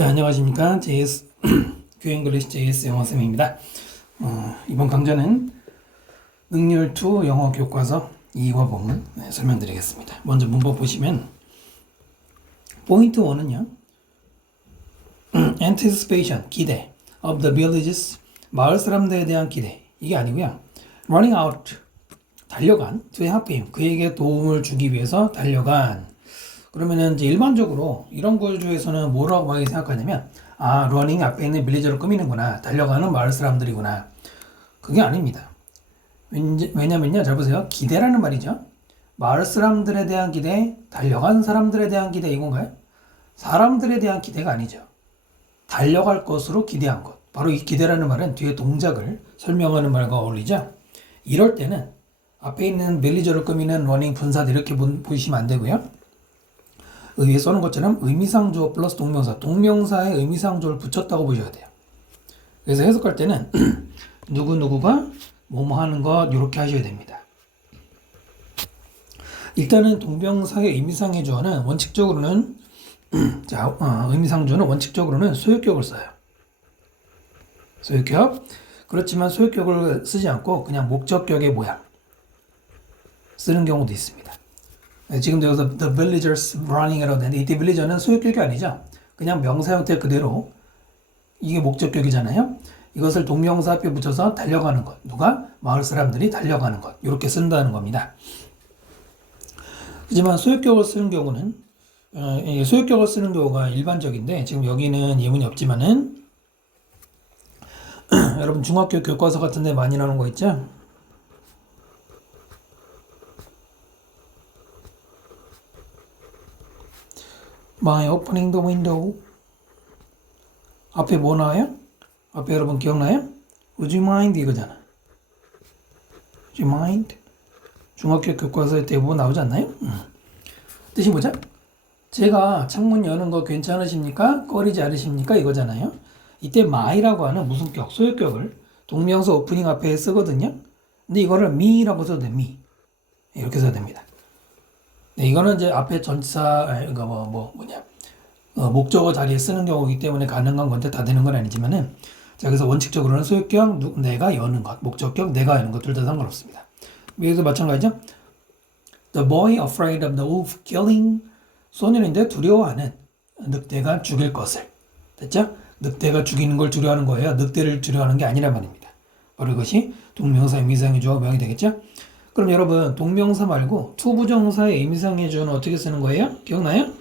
자, 안녕하십니까. JS, 교잉글리시 JS 영어쌤입니다. 이번 강좌는 능률2 영어 교과서 2과 본문 설명드리겠습니다. 먼저 문법 보시면, 포인트 1은요, anticipation, 기대, of the villages, 마을 사람들에 대한 기대. 이게 아니고요, running out, 달려간, to help him, 그에게 도움을 주기 위해서 달려간. 그러면은 이제 일반적으로 이런 구조에서는 뭐라고 많이 생각하냐면, 러닝 앞에 있는 빌리저를 꾸미는구나, 달려가는 마을 사람들이구나. 그게 아닙니다. 왜냐면요, 잘 보세요. 기대라는 말이죠. 마을 사람들에 대한 기대, 달려간 사람들에 대한 기대, 이건가요? 사람들에 대한 기대가 아니죠. 달려갈 것으로 기대한 것. 바로 이 기대라는 말은 뒤에 동작을 설명하는 말과 어울리죠. 이럴 때는 앞에 있는 빌리저를 꾸미는 러닝 분사들 이렇게 보시면 안 되고요. 위에 써는 것처럼 의미상주어 플러스 동명사, 동명사에 의미상주어를 붙였다고 보셔야 돼요. 그래서 해석할 때는 누구누구가 뭐뭐 하는 것 이렇게 하셔야 됩니다. 일단은 동명사의 의미상의 주어는 원칙적으로는 의미상주어는 원칙적으로는 소유격을 써요. 소유격. 그렇지만 소유격을 쓰지 않고 그냥 목적격의 모양 쓰는 경우도 있습니다. 지금도 여기서 the villagers running 이라고 되는데, 이때 villager는 소유격이 아니죠. 그냥 명사 형태 그대로 이게 목적격이잖아요. 이것을 동명사 앞에 붙여서 달려가는 것. 누가? 마을 사람들이 달려가는 것. 이렇게 쓴다는 겁니다. 하지만 소유격을 쓰는 경우는 소유격을 쓰는 경우가 일반적인데, 지금 여기는 예문이 없지만은 여러분 중학교 교과서 같은 데 많이 나오는 거 있죠? By opening the window. 앞에 뭐 나와요? 앞에 여러분 기억나요? Would you mind? 이거잖아. Would you mind? 중학교 교과서에 대부분 나오지 않나요? 뜻이 뭐죠? 제가 창문 여는 거 괜찮으십니까? 꺼리지 않으십니까? 이거잖아요. 이때 my라고 하는 무슨격, 소유격을 동명사 오프닝 앞에 쓰거든요. 근데 이거를 me라고 써도 돼, me. 이렇게 써야 됩니다. 네, 이거는 이제 앞에 전치사, 목적어 자리에 쓰는 경우이기 때문에 가능한 건데 다 되는 건 아니지만은, 자, 그래서 원칙적으로는 소유격, 내가 여는 것, 목적격, 내가 여는 것 둘 다 상관없습니다. 여기서 마찬가지죠. The boy afraid of the wolf killing. 소년인데 두려워하는 늑대가 죽일 것을. 됐죠? 늑대가 죽이는 걸 두려워하는 거예요. 늑대를 두려워하는 게 아니란 말입니다. 바로 이것이 동명사의 의미상의 주어 모양이 되겠죠? 그럼 여러분 동명사 말고 투부정사의 의미상의 주어는 어떻게 쓰는 거예요? 기억나요?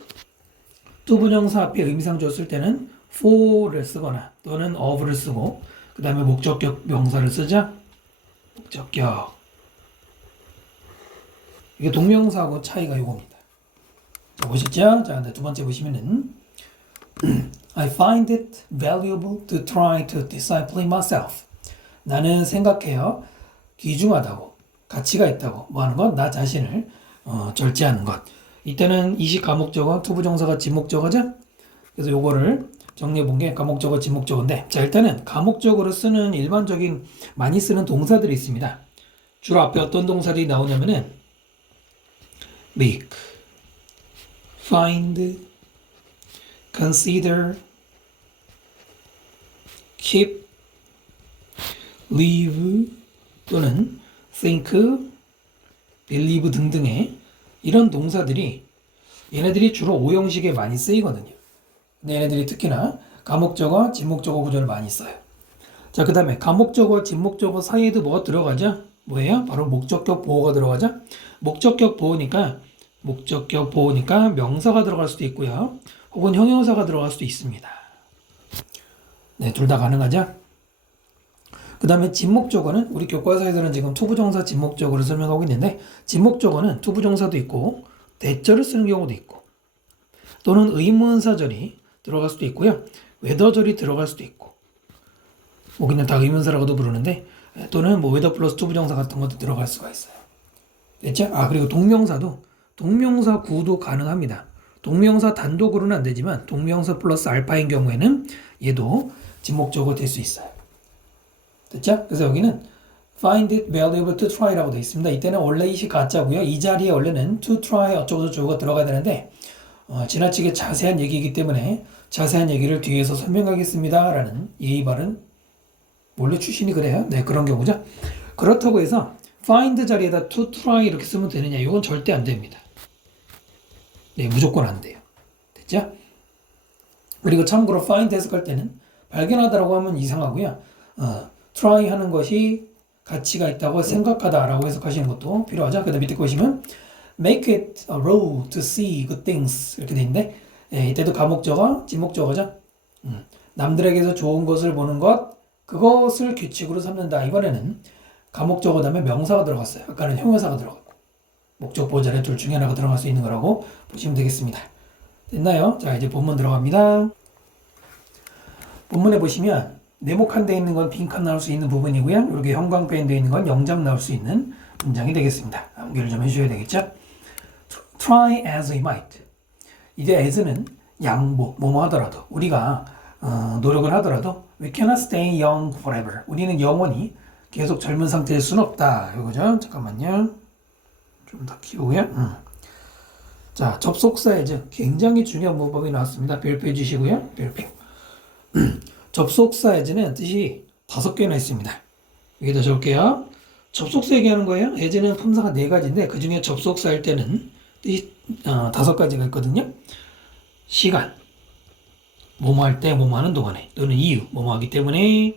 투부정사 앞에 의미상주어 쓸 때는 for를 쓰거나 또는 of를 쓰고, 그 다음에 목적격 명사를 쓰자. 목적격. 이게 동명사하고 차이가 이겁니다. 자, 보셨죠? 자, 두 번째 보시면은 I find it valuable to try to discipline myself. 나는 생각해요. 귀중하다고, 가치가 있다고, 뭐 하는 것? 나 자신을 절제하는 것. 이때는 이식 가목적어, 투부정사가 지목적어죠? 그래서 요거를 정리해 본 게 가목적어, 지목적어인데, 자, 일단은 가목적어로 쓰는 일반적인 많이 쓰는 동사들이 있습니다. 주로 앞에 어떤 동사들이 나오냐면은 make, find, consider, keep, live 또는 think, believe 등등의 이런 동사들이 얘네들이 주로 5형식에 많이 쓰이거든요. 근데 얘네들이 특히나 가목적어, 지목적어 구조를 많이 써요. 자, 그 다음에 가목적어, 지목적어 사이에도 뭐가 들어가죠? 뭐예요? 바로 목적격 보호가 들어가죠? 목적격 보호니까 명사가 들어갈 수도 있고요. 혹은 형용사가 들어갈 수도 있습니다. 네, 둘 다 가능하죠? 그 다음에 지목적어는 우리 교과서에서는 지금 투부정사 지목적어를 설명하고 있는데, 지목적어는 투부정사도 있고 대절을 쓰는 경우도 있고 또는 의문사절이 들어갈 수도 있고요. 웨더절이 들어갈 수도 있고, 뭐 그냥 다 의문사라고도 부르는데, 또는 뭐 웨더 플러스 투부정사 같은 것도 들어갈 수가 있어요. 됐죠? 그리고 동명사도 동명사 구도 가능합니다. 동명사 단독으로는 안 되지만 동명사 플러스 알파인 경우에는 얘도 지목적어 될 수 있어요. 됐죠? 그래서 여기는 find it valuable to try라고 되어 있습니다. 이때는 원래 이식 가짜고요. 이 자리에 원래는 to try 어쩌고저쩌고가 들어가야 되는데, 지나치게 자세한 얘기이기 때문에 자세한 얘기를 뒤에서 설명하겠습니다. 라는 예의 바른 원래 출신이 그래요. 네, 그런 경우죠. 그렇다고 해서 find 자리에다 to try 이렇게 쓰면 되느냐? 이건 절대 안 됩니다. 네, 무조건 안 돼요. 됐죠? 그리고 참고로 find 해석할 때는 발견하다라고 하면 이상하고요. try 하는 것이 가치가 있다고 생각하다라고 해석하시는 것도 필요하죠. 그 다음 밑에 보시면 make it a road to see good things 이렇게 돼 있는데 이때도 가목적어, 지목적어죠. 남들에게서 좋은 것을 보는 것, 그것을 규칙으로 삼는다. 이번에는 가목적어 다음에 명사가 들어갔어요. 아까는 형용사가 들어갔고 목적 보절에 둘 중에 하나가 들어갈 수 있는 거라고 보시면 되겠습니다. 됐나요? 자, 이제 본문 들어갑니다. 본문에 보시면 네모칸 되어 있는 건 빈칸 나올 수 있는 부분이고요. 이렇게 형광펜 되어 있는 건 영장 나올 수 있는 문장이 되겠습니다. 암기를 좀 해주셔야 되겠죠? Try as we might. 이제 as는 양보, 뭐뭐 하더라도 우리가 노력을 하더라도 we cannot stay young forever. 우리는 영원히 계속 젊은 상태일 수는 없다. 이거죠? 잠깐만요. 좀 더 키우고요. 자, 접속사 as 굉장히 중요한 문법이 나왔습니다. 별표 해주시고요. 별표. 접속사 as는 뜻이 5개나 있습니다. 여기다 적을게요. 접속사 얘기하는 거예요. as는 품사가 4가지인데 그 중에 접속사일 때는 뜻이 5가지가 있거든요. 시간, 뭐뭐 할 때, 뭐뭐 하는 동안에, 또는 이유, 뭐뭐 하기 때문에,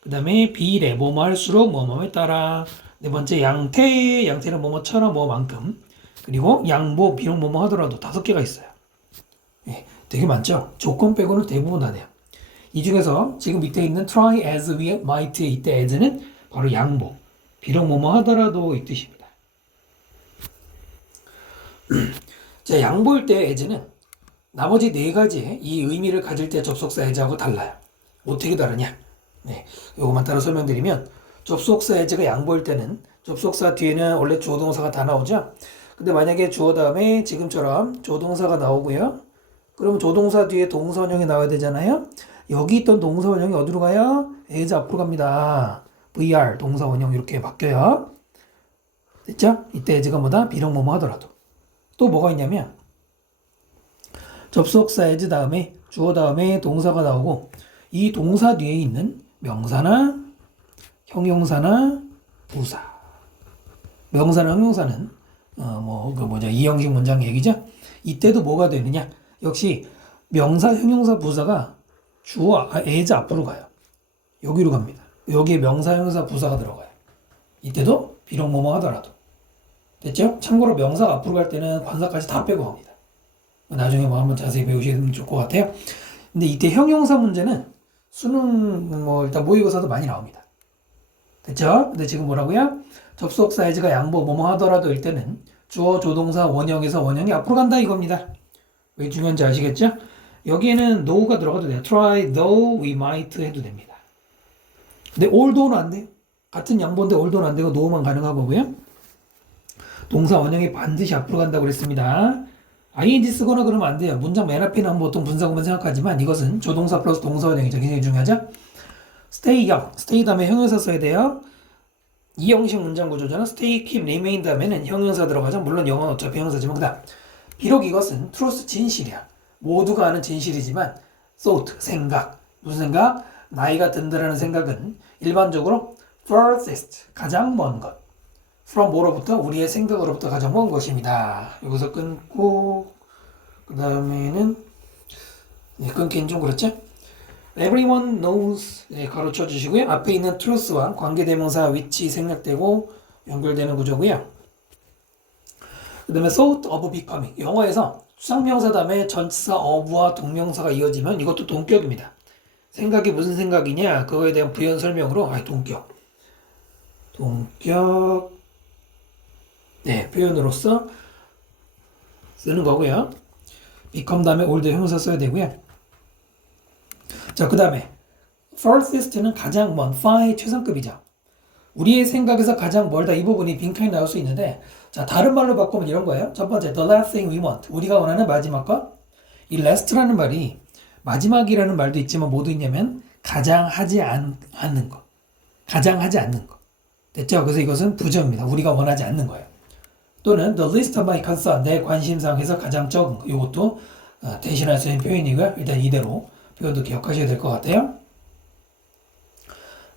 그 다음에 비례, 뭐뭐 할수록, 뭐뭐에 따라, 네 번째 양태, 양태는 뭐뭐처럼, 뭐만큼, 그리고 양보, 비록 뭐뭐 하더라도 5개가 있어요. 예, 되게 많죠? 조건 빼고는 대부분 다 돼요. 이 중에서 지금 밑에 있는 try as we might 이때 as는 바로 양보, 비록 뭐뭐 하더라도 이 뜻입니다. 자, 양보일 때 as는 나머지 4가지의 이 의미를 가질 때 접속사 as하고 달라요. 어떻게 다르냐? 네, 요것만 따라 설명드리면 접속사 as가 양보일 때는 접속사 뒤에는 원래 주어 동사가 다 나오죠. 근데 만약에 주어 다음에 지금처럼 조동사가 나오고요. 그럼 조동사 뒤에 동사원형이 나와야 되잖아요. 여기 있던 동사원형이 어디로 가요? as 앞으로 갑니다. VR 동사원형 이렇게 바뀌어요. 됐죠? 이때 as가 뭐다? 비록 뭐뭐 하더라도. 또 뭐가 있냐면 접속사 as 다음에 주어 다음에 동사가 나오고 이 동사 뒤에 있는 명사나 형용사나 부사. 명사나 형용사는 이 형식 문장 얘기죠. 이때도 뭐가 되느냐? 역시 명사, 형용사, 부사가 주어 as 앞으로 가요. 여기로 갑니다. 여기에 명사, 형용사, 부사가 들어가요. 이때도 비록 뭐뭐 하더라도. 됐죠? 참고로 명사가 앞으로 갈 때는 관사까지 다 빼고 갑니다. 나중에 뭐 한번 자세히 배우시면 좋을 것 같아요. 근데 이때 형용사 문제는 수능 일단 모의고사도 많이 나옵니다. 됐죠? 근데 지금 뭐라고요? 접속사 as가 양보 뭐뭐 하더라도 일 때는 주어 조동사 원형에서 원형이 앞으로 간다 이겁니다. 왜 중요한지 아시겠죠? 여기에는 no가 들어가도 돼요. try though we might 해도 됩니다. 근데 although는 안 돼요. 같은 양보인데 although는 안 되고 no만 가능하고요. 동사 원형이 반드시 앞으로 간다고 그랬습니다. ing 쓰거나 그러면 안 돼요. 문장 맨 앞에 나오면 보통 분사구문 생각하지만 이것은 조동사 플러스 동사 원형이죠. 굉장히 중요하죠? stay young. stay 다음에 형용사 써야 돼요. 이 형식 문장 구조잖아. stay, keep, remain 다음에는 형용사 들어가죠. 물론 영어는 어차피 형용사지만 그다음 비록 이것은 truth, 진실이야. 모두가 아는 진실이지만 thought, 생각. 무슨 생각? 나이가 든다라는 생각은 일반적으로 furthest, 가장 먼 것. from 뭐로부터? 우리의 생각으로부터 가장 먼 것입니다. 여기서 끊고 그 다음에는 끊기는 좀 그렇죠? Everyone knows 가로쳐 주시고요. 앞에 있는 truth와 관계대명사 which 생략되고 연결되는 구조고요. 그 다음에 thought of becoming. 영어에서 수상명사 다음에 전치사 of와 동명사가 이어지면 이것도 동격입니다. 생각이 무슨 생각이냐? 그거에 대한 부연 설명으로 동격. 네, 표현으로서 쓰는 거고요. become 다음에 old 형용사 써야 되고요. 자, 그 다음에 furthest는 가장 먼, far 최상급이죠. 우리의 생각에서 가장 멀다 이 부분이 빈칸이 나올 수 있는데 자, 다른 말로 바꾸면 이런 거예요. 첫 번째, the last thing we want. 우리가 원하는 마지막과 이 last라는 말이 마지막이라는 말도 있지만 뭐도 있냐면 가장 하지 않는 거. 가장 하지 않는 거. 됐죠? 그래서 이것은 부정입니다. 우리가 원하지 않는 거예요. 또는 the least of my concern, 내 관심사항에서 가장 적은 거. 이것도 대신할 수 있는 표현이고요. 일단 이대로 표현도 기억하셔야 될 것 같아요.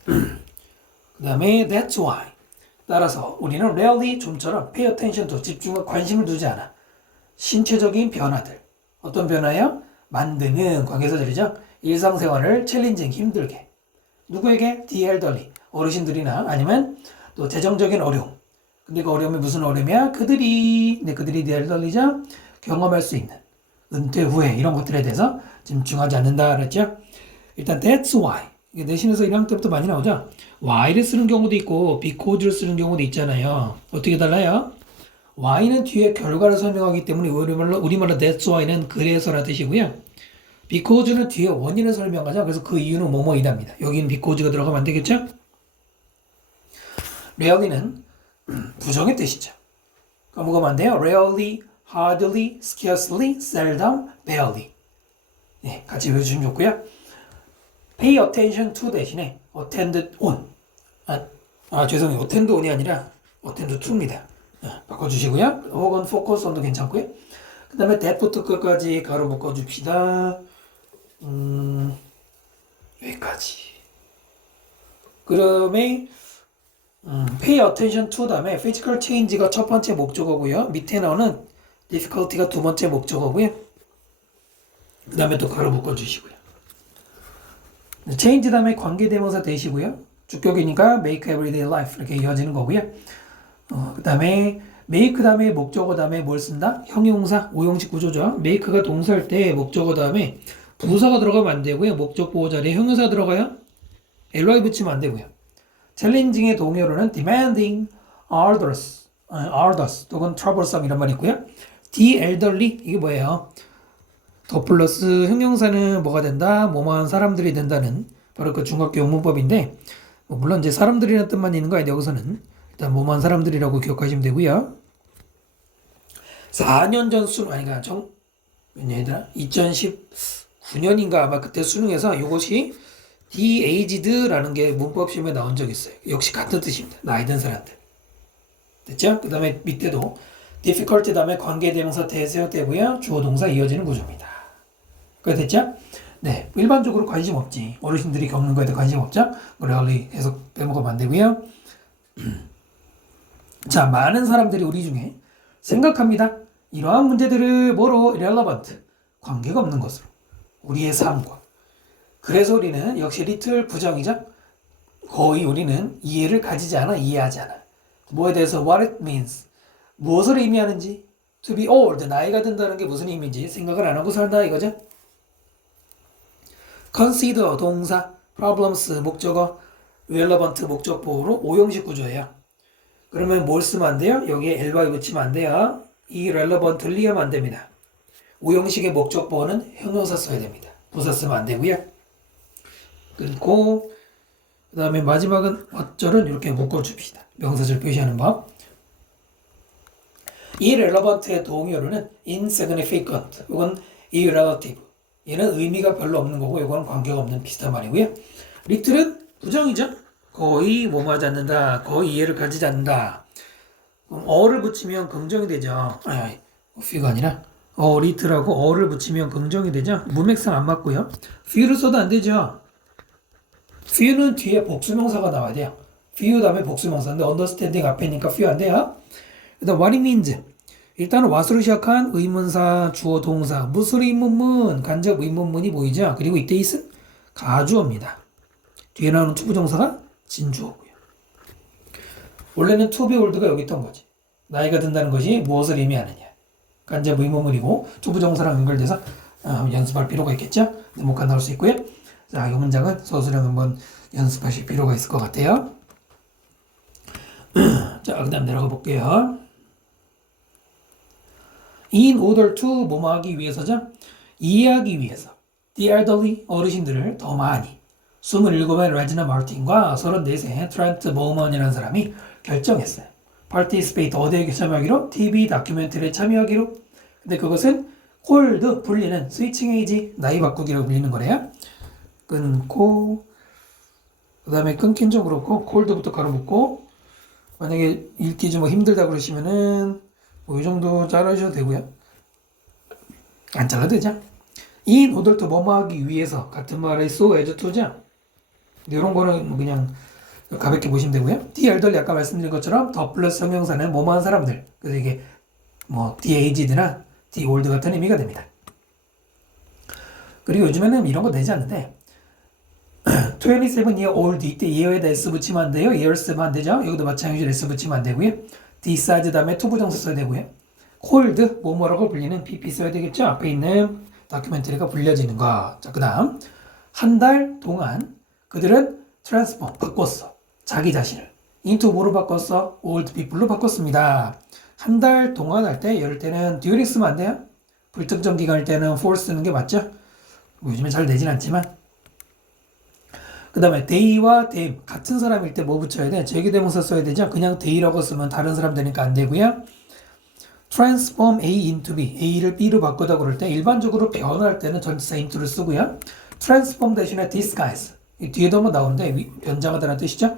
그 다음에 that's why. 따라서 우리는 rarely 좀처럼 pay attention to 집중과 관심을 두지 않아. 신체적인 변화들. 어떤 변화요? 만드는 관계사들이죠. 일상생활을 챌린징 힘들게. 누구에게? the elderly. 어르신들이나 아니면 또 재정적인 어려움. 근데 그 어려움이 무슨 어려움이야? 그들이 the elderly죠. 경험할 수 있는 은퇴 후에 이런 것들에 대해서 집중하지 않는다 그랬죠. 일단 that's why. 이게 내신에서 1학년 때부터 많이 나오죠. why를 쓰는 경우도 있고 because를 쓰는 경우도 있잖아요. 어떻게 달라요? why는 뒤에 결과를 설명하기 때문에 우리말로 that's why는 그래서라 뜻이고요. because는 뒤에 원인을 설명하죠. 그래서 그 이유는 뭐뭐이답니다. 여기는 because가 들어가면 안 되겠죠? rarely는 부정의 뜻이죠. 그럼 뭐가 안 돼요? rarely, hardly, scarcely, seldom, barely. 네, 같이 외워주시면 좋고요. pay attention to 대신에 attend on. 죄송해요. attend on이 아니라 attend to입니다. 바꿔주시고요. 혹은 focus on도 괜찮고요. 그 다음에 that부터 끝까지 가로 묶어줍시다. 여기까지. 그다음에 pay attention to 다음에 physical change가 첫 번째 목적어고요. 밑에 나오는 difficulty가 두 번째 목적어고요. 그 다음에 또 가로 묶어주시고요. change 다음에 관계대명사 대시고요. 주격이니까 make everyday life 이렇게 이어지는 거고요. 그 다음에 make 다음에 목적어 다음에 뭘 쓴다? 형용사, 오형식 구조죠. make가 동사일 때 목적어 다음에 부사가 들어가면 안 되고요. 목적 보호 자리에 형용사 들어가요. ly 붙이면 안 되고요. 챌린징의 동요로는 demanding, arduous 또는 troublesome 이런 말이 있고요. the elderly 이게 뭐예요? 더 플러스 형용사는 뭐가 된다? 뭐뭐한 사람들이 된다는 바로 그 중학교 영문법인데 물론 이제 사람들이라는 뜻만 있는 거 아니에요. 여기서는 일단 뭐뭐한 사람들이라고 기억하시면 되고요. 4년 전 수능 아니가 몇 년이더라? 2019년인가 아마 그때 수능에서 이것이 de-aged라는 게 문법 시험에 나온 적이 있어요. 역시 같은 뜻입니다. 나이 든 사람들. 됐죠? 그 다음에 밑에도 difficulty 다음에 관계대명사 대세되고요. 주어 동사 이어지는 구조입니다. 그게 됐죠? 네, 일반적으로 관심 없지. 어르신들이 겪는 거에 대해 관심 없죠? rarely 해석 빼먹으면 안 되고요. 자, 많은 사람들이 우리 중에 생각합니다. 이러한 문제들을 뭐로? irrelevant. 관계가 없는 것으로. 우리의 삶과. 그래서 우리는 역시 little 부정이죠. 거의 우리는 이해를 가지지 않아, 이해하지 않아. 뭐에 대해서 what it means. 무엇을 의미하는지. to be old. 나이가 든다는 게 무슨 의미인지 생각을 안 하고 산다 이거죠. consider 동사, problems 목적어, relevant 목적보호로 오형식 구조예요. 그러면 뭘 쓰면 안 돼요? 여기에 ly 붙이면 안 돼요. irrelevantly 하면 안 됩니다. 오형식의 목적보호는 형용사 써야 됩니다. 부사 쓰면 안 되고요. 끊고 그 다음에 마지막은 어쩔은 이렇게 묶어줍시다. 명사절 표시하는 법. irrelevant의 동의어로는 insignificant 혹은 irrelative. 얘는 의미가 별로 없는 거고 이거는 관계가 없는 비슷한 말이고요. little은 부정이죠. 거의 뭐하지 않는다. 거의 이해를 가지지 않는다. 그럼 어를 붙이면 긍정이 되죠. few가 아니라 little하고 어를 붙이면 긍정이 되죠. 문맥상 안 맞고요. few를 써도 안 되죠. few는 뒤에 복수명사가 나와야 돼요. few 다음에 복수명사인데 understanding 앞에니까 few 안 돼요. 일단 what it means. 일단 what으로 시작한 의문사, 주어, 동사, 무슨 의문문, 간접 의문문이 보이죠. 그리고 이때 있은 가주어입니다. 뒤에 나오는 투부정사가 진주어고요. 원래는 to be old가 여기 있던 거지. 나이가 든다는 것이 무엇을 의미하느냐. 간접 의문문이고 투부정사랑 연결돼서 연습할 필요가 있겠죠. 목간 나올 수 있고요. 자, 이 문장은 서술형 한번 연습하실 필요가 있을 것 같아요. 자, 그 다음 내려가 볼게요. In order to 뭐뭐 하기 위해서죠? 이해하기 위해서 the elderly 어르신들을 더 많이 27의 레지나 마틴과 34세 트렌트 보우먼이라는 사람이 결정했어요. participate 어디에 참여하기로? TV 다큐멘터리에 참여하기로. 근데 그것은 콜드 불리는 스위칭 에이지 나이 바꾸기라고 불리는 거래요. 끊고 그 다음에 끊긴 좀 그렇고 콜드부터 가로 묶고 만약에 읽기 좀 힘들다 그러시면은 뭐 이 정도 자르셔도 되고요. 안 잘라도 되죠. in order to 뭐뭐 하기 위해서 같은 말의 so as to죠. 이런 거는 뭐 그냥 가볍게 보시면 되고요. the elderly 아까 말씀드린 것처럼 더 플러스 형용사는 뭐뭐 한 사람들. 그래서 이게 뭐 the aged나 the old 같은 의미가 됩니다. 그리고 요즘에는 이런 거 되지 않는데 27 year old 이때 year에다 s 붙이면 안 돼요. years 쓰면 안 되죠. 여기도 마찬가지로 s 붙이면 안 되고요. decide 다음에 to 부정사 써야 되고요. cold 뭐뭐라고 불리는 pp 써야 되겠죠. 앞에 있는 다큐멘터리가 불려지는 거. 자, 그 다음 한 달 동안 그들은 transform 바꿨어. 자기 자신을 into 뭐로 바꿨어? old people로 바꿨습니다. 한 달 동안 할 때 이럴 때는 during 쓰면 안 돼요. 불특정 기간일 때는 for 쓰는 게 맞죠. 요즘엔 잘 되진 않지만 그 다음에 they와 them 같은 사람일 때 뭐 붙여야 돼? 제기대명사 써야 되죠. 그냥 they라고 쓰면 다른 사람 되니까 안 되고요. transform A into B A를 B로 바꾸다 그럴 때 일반적으로 변화할 때는 전치사 into를 쓰고요. transform 대신에 disguise 뒤에도 한번 나오는데 변장하다는 뜻이죠.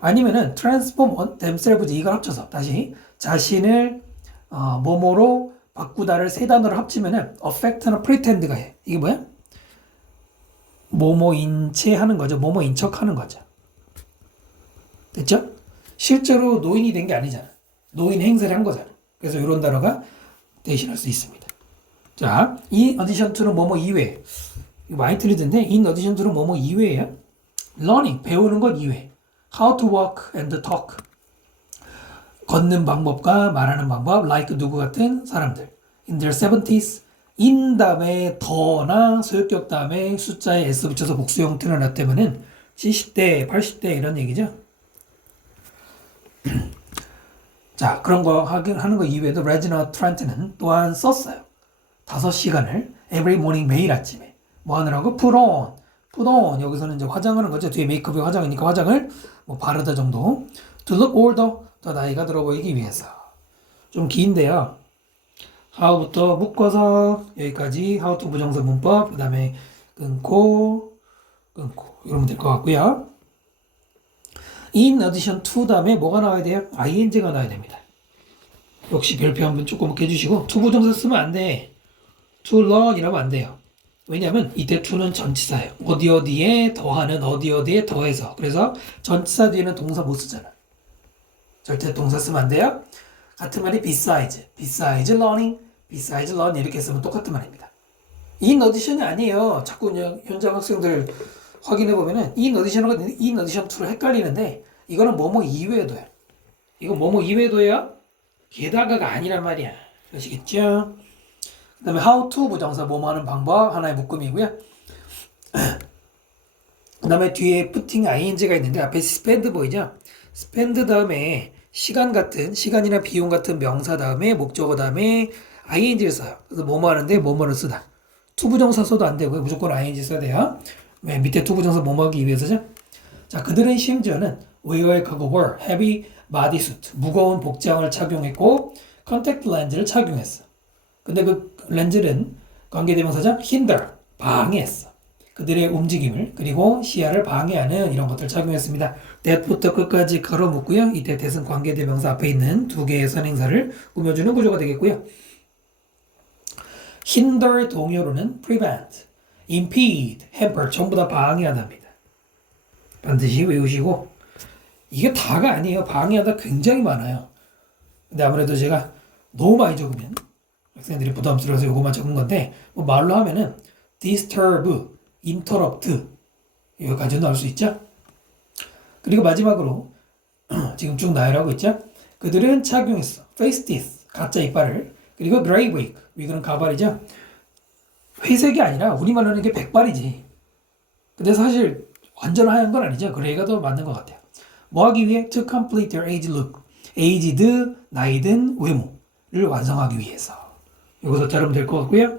아니면은 transform on themselves 이걸 합쳐서 다시 자신을 뭐뭐로 바꾸다를 세 단어를 합치면은 affect나 pretend가 해. 이게 뭐야? 뭐뭐인 채 하는 거죠. 뭐뭐인 척 하는 거죠. 됐죠? 실제로 노인이 된 게 아니잖아. 노인 행세를 한 거잖아. 그래서 이런 단어가 대신할 수 있습니다. 자, 이 addition to는 뭐뭐 이외. 이거 많이 틀리던데 in addition to는 뭐뭐 이외야. learning, 배우는 것 이외. how to walk and talk. 걷는 방법과 말하는 방법, like 누구 같은 사람들. in their 70s. in 다음에 더나 소유격 다음에 숫자에 s 붙여서 복수 형태로 나타내면은 70대, 80대 이런 얘기죠. 자, 그런 거 하는 거 이외에도 레지나 트렌트는 또한 썼어요. 5시간을 every morning 매일 아침에 뭐 하느라고 put on 여기서는 이제 화장하는 거죠. 뒤에 메이크업이 화장이니까 화장을 뭐 바르다 정도. to look older 더 나이가 들어 보이기 위해서. 좀 긴데요. how부터 묶어서 여기까지 how to 부정사 문법 그 다음에 끊고 이러면 될 것 같고요. in addition to 다음에 뭐가 나와야 돼요? ing가 나와야 됩니다. 역시 별표 한번 조금 해주시고 to 부정사 쓰면 안 돼. to learn 이러면 안 돼요. 왜냐하면 이때 to는 전치사예요. 어디에 더하는 어디에 더해서. 그래서 전치사 뒤에는 동사 못 쓰잖아. 절대 동사 쓰면 안 돼요. 같은 말이 besides learning, besides learn 이렇게 쓰면 똑같은 말입니다. in addition이 아니에요. 자꾸 현장 학생들 확인해 보면은 in addition과 in addition to를 헷갈리는데 이거는 뭐뭐 이외에도야. 이거 뭐뭐 이외에도야. 게다가가 아니란 말이야. 아시겠죠? 그 다음에 how to 부정사 뭐뭐 하는 방법 하나의 묶음이고요. 그 다음에 뒤에 putting ing가 있는데 앞에 spend 보이죠? spend 다음에 시간이나 비용 같은 명사 다음에 목적어 다음에 ing를 써요. 그래서 뭐뭐 하는데 뭐뭐를 쓰다. to 부정사 써도 안 되고요. 무조건 ing 써야 돼요. 왜 밑에 to 부정사 뭐뭐 하기 위해서죠? 자, 그들은 심지어는 wear were heavy bodysuit 무거운 복장을 착용했고 컨택트 렌즈를 착용했어. 근데 그 렌즈는 관계대명사죠? hinder 방해했어. 그들의 움직임을 그리고 시야를 방해하는 이런 것들을 착용했습니다. that부터 끝까지 가로 묶고요. 이때 that은 관계대명사 앞에 있는 두 개의 선행사를 꾸며주는 구조가 되겠고요. hinder 동요로는 prevent, impede, hamper 전부 다 방해하답니다. 반드시 외우시고 이게 다가 아니에요. 방해하다 굉장히 많아요. 근데 아무래도 제가 너무 많이 적으면 학생들이 부담스러워서 이거만 적은 건데 뭐 말로 하면은 disturb, interrupt 여기까지 나올 수 있죠. 그리고 마지막으로 지금 쭉 나열하고 있죠. 그들은 착용했어. face teeth, 가짜 이빨을. 그리고 gray wig, wig은 가발이죠. 회색이 아니라 우리말로 하는 게 백발이지. 근데 사실 완전 하얀 건 아니죠. 그레이가 더 맞는 것 같아요. 뭐 하기 위해? To complete their age look. aged, 나이 든 외모를 완성하기 위해서. 여기서 자르면 될 것 같고요.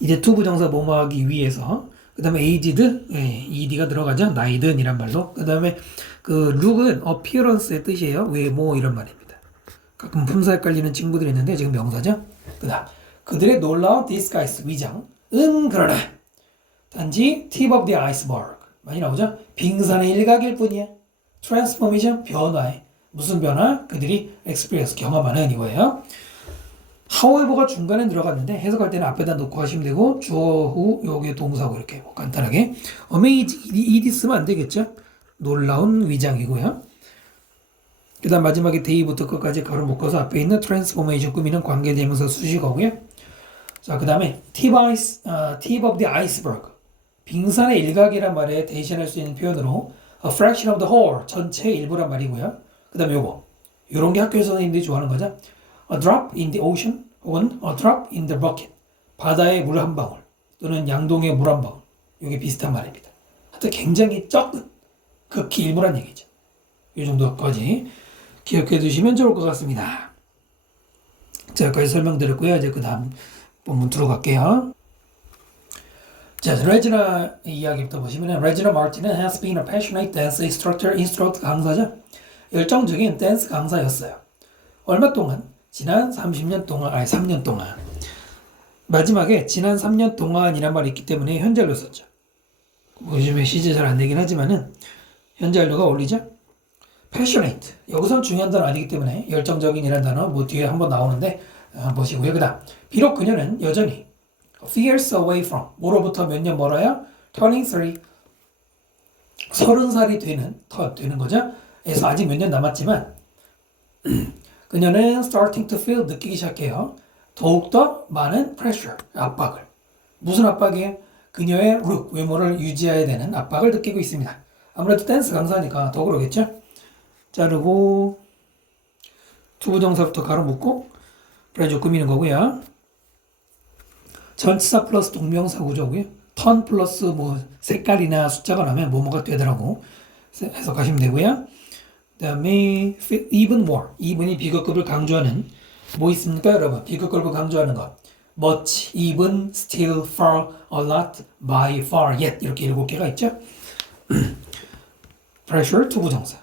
이제 to 부정사 뭐뭐 하기 위해서. 그 다음에 aged, ed가 들어가죠. 나이 든 이란 말로. 그 다음에 그 look은 appearance의 뜻이에요. 외모 이런 말입니다. 가끔 품사 헷갈리는 친구들이 있는데 지금 명사죠. 그 다음 그들의 놀라운 disguise, 위장은 그러나 단지 tip of the iceberg 많이 나오죠. 빙산의 일각일 뿐이야. transformation, 변화에 무슨 변화? 그들이 experience, 경험하는 이거예요. however가 중간에 들어갔는데 해석할 때는 앞에다 놓고 하시면 되고 주어 후 요게 동사고 이렇게 뭐 간단하게 amazing ed 쓰면 안 되겠죠? 놀라운 위장이고요. 그 다음 마지막에 day부터 끝까지 가로 묶어서 앞에 있는 transformation 꾸미는 관계대명사 수식어고요. 자, 그 다음에 tip of the iceberg 빙산의 일각이란 말에 대신할 수 있는 표현으로 a fraction of the whole 전체의 일부란 말이고요. 그 다음에 요런 게 학교 선생님들이 좋아하는 거죠. A drop in the ocean 혹은 a drop in the bucket 바다의 물 한 방울 또는 양동의 물 한 방울 이게 비슷한 말입니다. 하여튼 굉장히 적은 극히 일부란 얘기죠. 이 정도까지 기억해 두시면 좋을 것 같습니다. 자, 여기까지 설명드렸고요. 이제 그 다음 본문 들어갈게요. 자, 레지나 이야기부터 보시면 레지나 마틴은 has been a passionate dance instructor 강사죠. 열정적인 댄스 강사였어요. 얼마 동안? 지난 30년 동안, 3년 동안. 마지막에 지난 3년 동안이란 말이 있기 때문에 현재로 썼죠. 요즘에 시제 잘 안 되긴 하지만은 현재로가 어울리죠? passionate. 여기선 중요한 단어 아니기 때문에 열정적인이라는 단어 뭐 뒤에 한번 나오는데 보시고요. 그 다음 비록 그녀는 여전히 years away from 뭐로부터 몇 년 멀어요? turning 30살이 되는 거죠. 그래서 아직 몇 년 남았지만 그녀는 starting to feel 느끼기 시작해요. 더욱더 많은 pressure 압박을. 무슨 압박이에요? 그녀의 look 외모를 유지해야 되는 압박을 느끼고 있습니다. 아무래도 댄스 강사니까 더 그러겠죠. 자르고 투부정사부터 가로 묶고 그래서 꾸미는 거고요. 전치사 플러스 동명사 구조고요. 턴 플러스 뭐 색깔이나 숫자가 나면 뭐뭐가 되더라고 해석하시면 되고요. 그 다음에 even more, even이 비교급을 강조하는 뭐 있습니까 여러분? 비교급을 강조하는 것 much, even, still, far, a lot, by, far, yet 이렇게 7개가 있죠. pressure 투부정사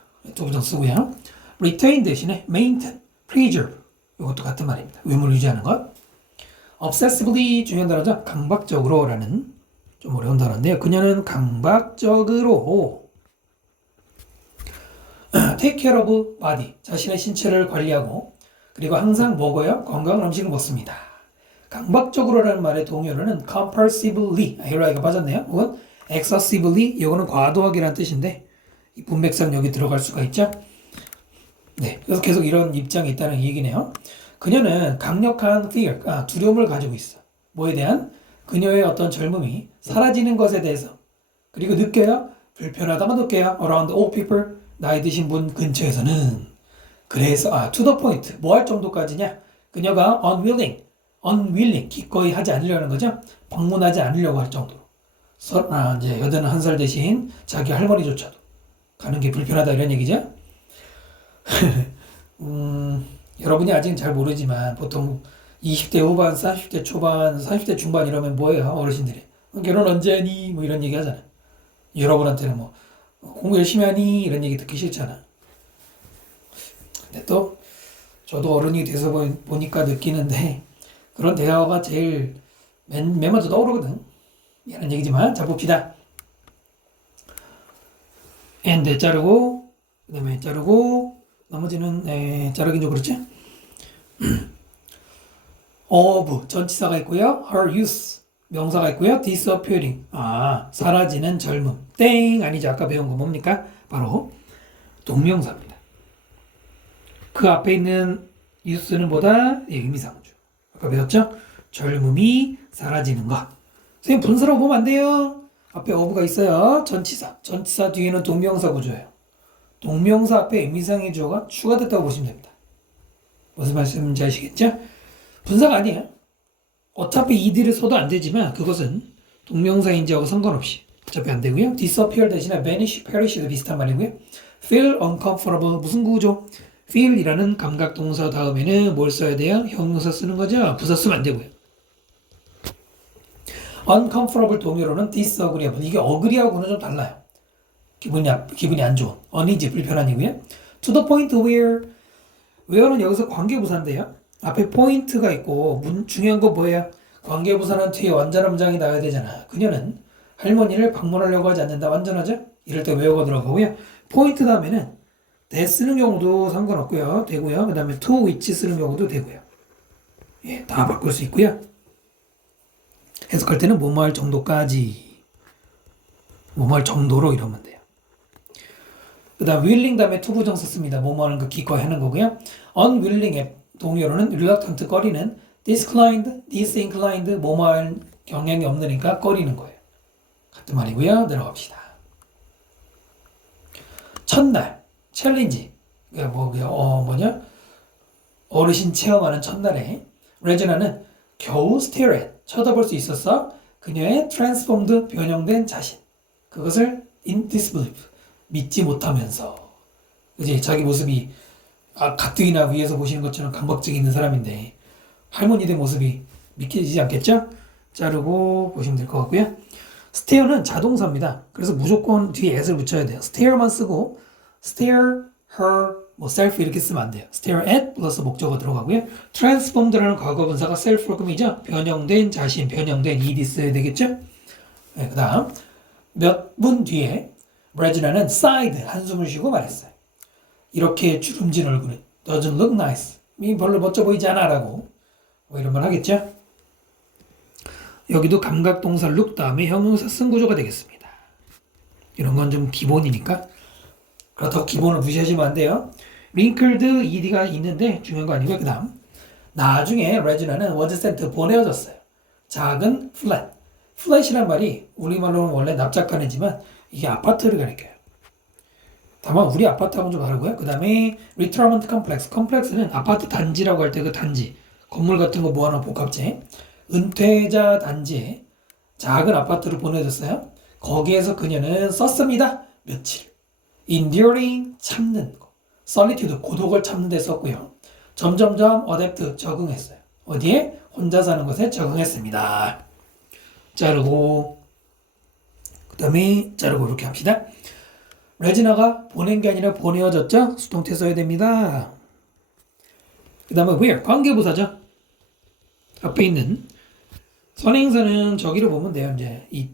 쓰고요. retain 대신에 maintain, preserve 이것도 같은 말입니다. 외모를 유지하는 것. obsessively 중요한 단어죠. 강박적으로 라는 좀 어려운 단어인데요. 그녀는 강박적으로 take care of body 자신의 신체를 관리하고 그리고 항상 먹어요. 건강한 음식을 먹습니다. 강박적으로라는 말의 동요로는 compulsively 헬라이가 빠졌네요. 혹은 excessively 이거는 과도하게라는 뜻인데 이 분맥상 여기 들어갈 수가 있죠. 네, 그래서 계속 이런 입장이 있다는 얘기네요. 그녀는 강력한 fear, 두려움을 가지고 있어. 뭐에 대한? 그녀의 어떤 젊음이 사라지는 것에 대해서. 그리고 느껴요? 불편하다고 느껴요. around old people, 나이 드신 분 근처에서는. 그래서 to the point, 뭐 할 정도까지냐? 그녀가 unwilling, 기꺼이 하지 않으려는 거죠. 방문하지 않으려고 할 정도로. 이제 81살 대신 자기 할머니조차도 가는 게 불편하다 이런 얘기죠. 여러분이 아직은 잘 모르지만 보통 20대 후반, 30대 초반, 30대 중반 이러면 뭐예요? 어르신들이. 결혼 언제 하니? 뭐 이런 얘기 하잖아. 여러분한테는 뭐 공부 열심히 하니? 이런 얘기 듣기 싫잖아. 근데 또 저도 어른이 돼서 보니까 느끼는데 그런 대화가 제일 맨 먼저 떠오르거든. 이런 얘기지만 자 봅시다. and 자르고 그 다음에 자르고 나머지는 자르긴 좀 그렇지? of 전치사가 있고요. her youth 명사가 있고요. disappearing 사라지는 젊음. 땡 아니죠. 아까 배운 거 뭡니까? 바로 동명사입니다. 그 앞에 있는 youth는 보다 의미상주. 아까 배웠죠? 젊음이 사라지는 것. 선생님 분사라고 보면 안 돼요. 앞에 of가 있어요. 전치사 뒤에는 동명사 구조예요. 동명사 앞에 의미상의 주어가 추가됐다고 보시면 됩니다. 무슨 말씀인지 아시겠죠? 분사가 아니에요. 어차피 ed를 써도 안 되지만 그것은 동명사인지하고 상관없이 어차피 안 되고요. disappear 대신에 vanish, perish도 비슷한 말이고요. feel uncomfortable 무슨 구조? feel이라는 감각 동사 다음에는 뭘 써야 돼요? 형용사 쓰는 거죠? 부사 쓰면 안 되고요. uncomfortable 동요로는 disagreeable 이게 agree하고는 좀 달라요. 기분이 안 좋은 uneasy 불편한이고요. to the point where는 여기서 관계부사인데요. 앞에 포인트가 있고 중요한 거 뭐예요? 관계부사는 뒤에 완전한 문장이 나와야 되잖아. 그녀는 할머니를 방문하려고 하지 않는다. 완전하죠? 이럴 때 where가 들어가고요. 포인트 다음에는 that 쓰는 경우도 상관없고요. 되고요. 그 다음에 to which 쓰는 경우도 되고요. 예, 다 바꿀 수 있고요. 해석할 때는 뭐뭐 할 정도까지, 뭐뭐 할 정도로 이러면 돼요. 그 다음 willing 다음에 to 부정 썼습니다. 뭐뭐 하는 거 기꺼이 하는 거고요. unwilling의 동의어로는 reluctant 꺼리는, disinclined, disinclined 뭐뭐 할 경향이 없으니까 꺼리는 거예요. 같은 말이고요. 내려갑시다. 첫날 챌린지, 뭐냐 어르신 체험하는 첫날에 레지나는 겨우 stare at 쳐다볼 수 있었어 그녀의 transformed 변형된 자신, 그것을 in disbelief 믿지 못하면서, 이제 자기 모습이 가뜩이나 위에서 보시는 것처럼 강박증이 있는 사람인데 할머니 된 모습이 믿기지 않겠죠? 자르고 보시면 될 것 같고요. stare는 자동사입니다. 그래서 무조건 뒤에 at을 붙여야 돼요. stare만 쓰고 stare, her, self 이렇게 쓰면 안 돼요. stare at 플러스 목적어 들어가고요. transformed라는 과거분사가 self로 꾸미죠. 변형된 자신, 변형된 ed 써야 되겠죠? 네, 그 다음 몇 분 뒤에 브레지나는 sighed, 한숨을 쉬고 말했어요. 이렇게 주름진 얼굴은 doesn't look nice, 별로 멋져 보이지 않아 라고 이런 말 하겠죠? 여기도 감각동사 look 다음에 형용사 쓴 구조가 되겠습니다. 이런 건 좀 기본이니까 그렇다고 기본을 무시하시면 안 돼요. wrinkled ed가 있는데 중요한 거 아니고요. 그 다음 나중에 레지나는 was sent 보내어졌어요. 작은 flat, flat이란 말이 우리말로는 원래 납작한애지만 이게 아파트를 가리켜요. 다만 우리 아파트하고는 좀 다르고요. 그 다음에 retirement complex, complex는 아파트 단지라고 할 때 그 단지, 건물 같은 거 모아놓은 복합체, 은퇴자 단지에 작은 아파트를 보내줬어요. 거기에서 그녀는 썼습니다. 며칠. enduring, 참는 거. solitude, 고독을 참는 데 썼고요. 점점점 adapt, 적응했어요. 어디에? 혼자 사는 것에 적응했습니다. 자르고, 그 다음에 자르고 이렇게 합시다. 레지나가 보낸 게 아니라 보내어졌죠? 수동태 써야 됩니다. 그 다음에 where, 관계부사죠. 앞에 있는 선행사는 저기로 보면 돼요. 이제 이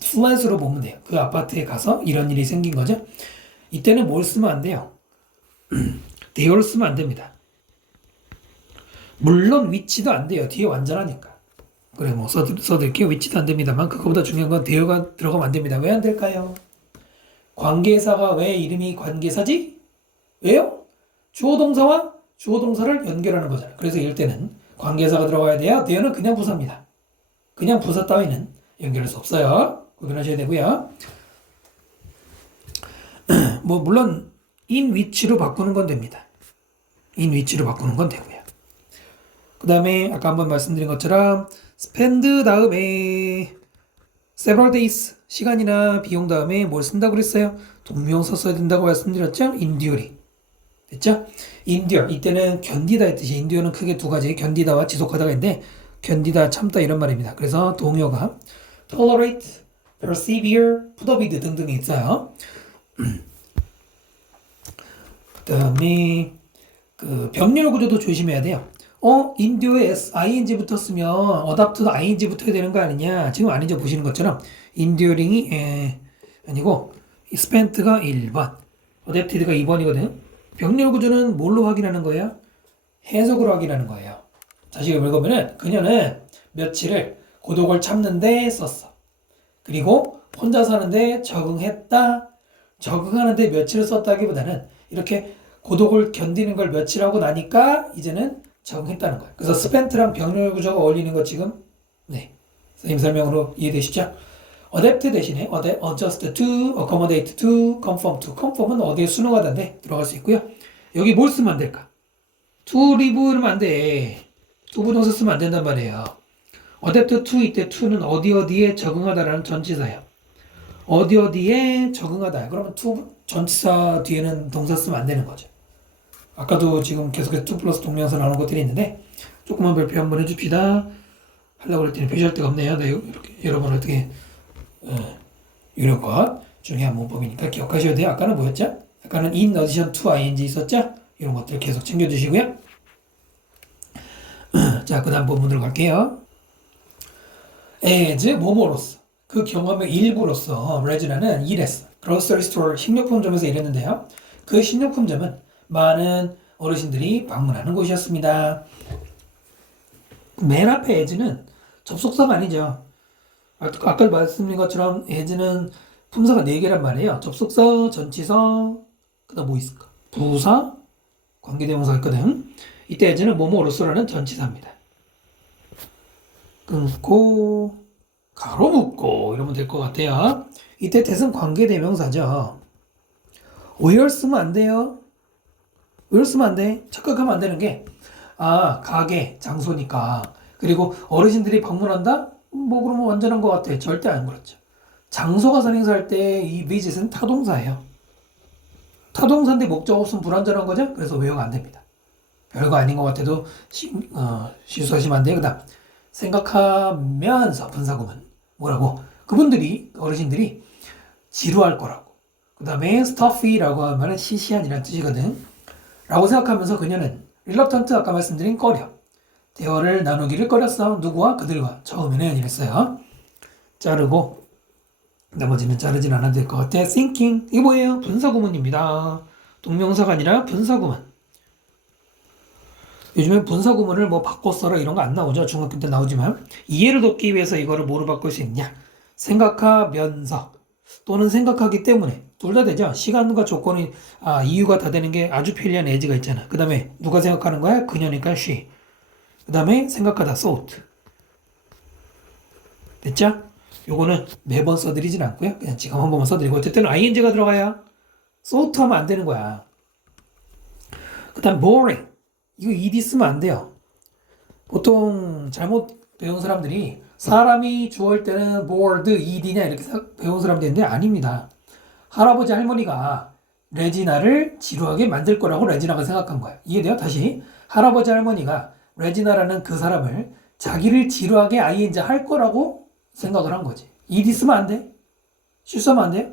flat으로 보면 돼요. 그 아파트에 가서 이런 일이 생긴 거죠. 이때는 뭘 쓰면 안 돼요. there를 쓰면 안 됩니다. 물론 위치도 안 돼요. 뒤에 완전하니까. 그래 써드릴게요. 위치도 안 됩니다만 그거보다 중요한 건 there가 들어가면 안 됩니다. 왜 안 될까요? 관계사가 왜 이름이 관계사지? 왜요? 주어동사와 주어동사를 연결하는 거잖아요. 그래서 이럴 때는 관계사가 들어가야 돼요. there는 그냥 부사입니다. 그냥 부사 따위는 연결할 수 없어요. 구분하셔야 되고요. 물론 in which로 바꾸는 건 됩니다. in which로 바꾸는 건 되고요. 그 다음에 아까 한번 말씀드린 것처럼 spend 다음에 several days, 시간이나 비용 다음에 뭘 쓴다고 그랬어요? 동명사 써야 된다고 말씀드렸죠? enduring. 됐죠? endure, 이때는 견디다 했듯이 endure는 크게 두 가지, 견디다와 지속하다가 있는데 견디다, 참다 이런 말입니다. 그래서 동요가 tolerate, persevere, put up with 등등이 있어요. 그 다음에 그 병렬 구조도 조심해야 돼요. indore에 ing 붙었으면 adapt도 ing 붙어야 되는 거 아니냐? 지금 아니죠. 보시는 것처럼 enduring이 아니고 spent가 1번, adapted가 2번이거든요. 병렬 구조는 뭘로 확인하는 거예요? 해석으로 확인하는 거예요. 다시 읽어보면은 그녀는 며칠을 고독을 참는데 썼어. 그리고 혼자 사는데 적응했다. 적응하는데 며칠을 썼다기보다는 이렇게 고독을 견디는 걸 며칠 하고 나니까 이제는 적응했다는 거예요. 그래서 spent랑 병렬 구조가 어울리는 거 지금 선생님 설명으로 이해되시죠? adapt 대신에 adjust to, accommodate to, conform to. conform은 어디에 순응하다인데 들어갈 수 있고요. 여기 뭘 쓰면 안 될까? to live 이러면 안 돼. to 부동사 쓰면 안 된단 말이에요. adapt to 이때 to는 어디에 적응하다라는 전치사예요. 어디에 적응하다. 그러면 to 전치사 뒤에는 동사 쓰면 안 되는 거죠. 아까도 지금 계속해서 to 플러스 동명사 나오는 것들이 있는데 조금만 발표 한번 해줍시다. 하려고 그랬더니 표시할 데가 없네요. 네, 이렇게 여러분 어떻게 이런 것 중요한 문법이니까 기억하셔야 돼요. 아까는 뭐였죠? 아까는 in addition to ing 있었죠? 이런 것들 계속 챙겨주시고요. 자, 그 다음 본문으로 갈게요. as 뭐뭐로서 그 경험의 일부로서 레지나는 일했어. grocery store 식료품점에서 일했는데요. 그 식료품점은 많은 어르신들이 방문하는 곳이었습니다. 맨 앞에 as는 접속사가 아니죠. 아까 말씀드린 것처럼 as는 품사가 4개란 말이에요. 접속사, 전치사, 그다음 뭐 있을까? 부사, 관계대명사가 있거든. 이때 as는 뭐뭐로서라는 전치사입니다. 끊고 가로 묶고 이러면 될 것 같아요. 이때 that은 관계대명사죠. where 쓰면 안 돼요. where 쓰면 안 돼. 착각하면 안 되는 게 가게, 장소니까. 그리고 어르신들이 방문한다? 뭐 그러면 완전한 것 같아. 절대 안 그렇죠. 장소가 선행사할 때 이 visit은 타동사예요. 타동사인데 목적 없으면 불완전한 거죠? 그래서 외우가 안 됩니다. 별거 아닌 것 같아도 실수하시면 안 돼요. 그 다음 생각하면서 분사구문 뭐라고? 그분들이 어르신들이 지루할 거라고. 그 다음에 stuffy라고 하면 시시한이라는 뜻이거든. 라고 생각하면서 그녀는 reluctant 아까 말씀드린 꺼려. 대화를 나누기를 꺼렸어. 누구와? 그들과. 처음에는 이랬어요. 자르고 나머지는 자르진 않아도 될 것 같아. thinking 이게 뭐예요? 분사구문입니다. 동명사가 아니라 분사구문. 요즘에 분사구문을 뭐 바꿔 써라 이런 거 안 나오죠. 중학교 때 나오지만 이해를 돕기 위해서 이거를 뭐로 바꿀 수 있냐? 생각하면서 또는 생각하기 때문에 둘 다 되죠. 시간과 조건이 이유가 다 되는 게 아주 편리한 as가 있잖아. 그 다음에 누가 생각하는 거야? 그녀니까 she. 그 다음에 생각하다 thought. 됐죠? 요거는 매번 써드리진 않고요. 그냥 지금 한 번만 써드리고 어쨌든 ing가 들어가야 thought 하면 안 되는 거야. 그 다음 boring. 이거 ed 쓰면 안 돼요. 보통 잘못 배운 사람들이 사람이 주어일 때는 bored, ed냐 이렇게 배운 사람들이 있는데 아닙니다. 할아버지 할머니가 레지나를 지루하게 만들 거라고 레지나가 생각한 거야. 이해돼요? 다시 할아버지 할머니가 레지나라는 그 사람을 자기를 지루하게 ing 할 거라고 생각을 한 거지. ed 쓰면 안 돼. 실수하면 안 돼요.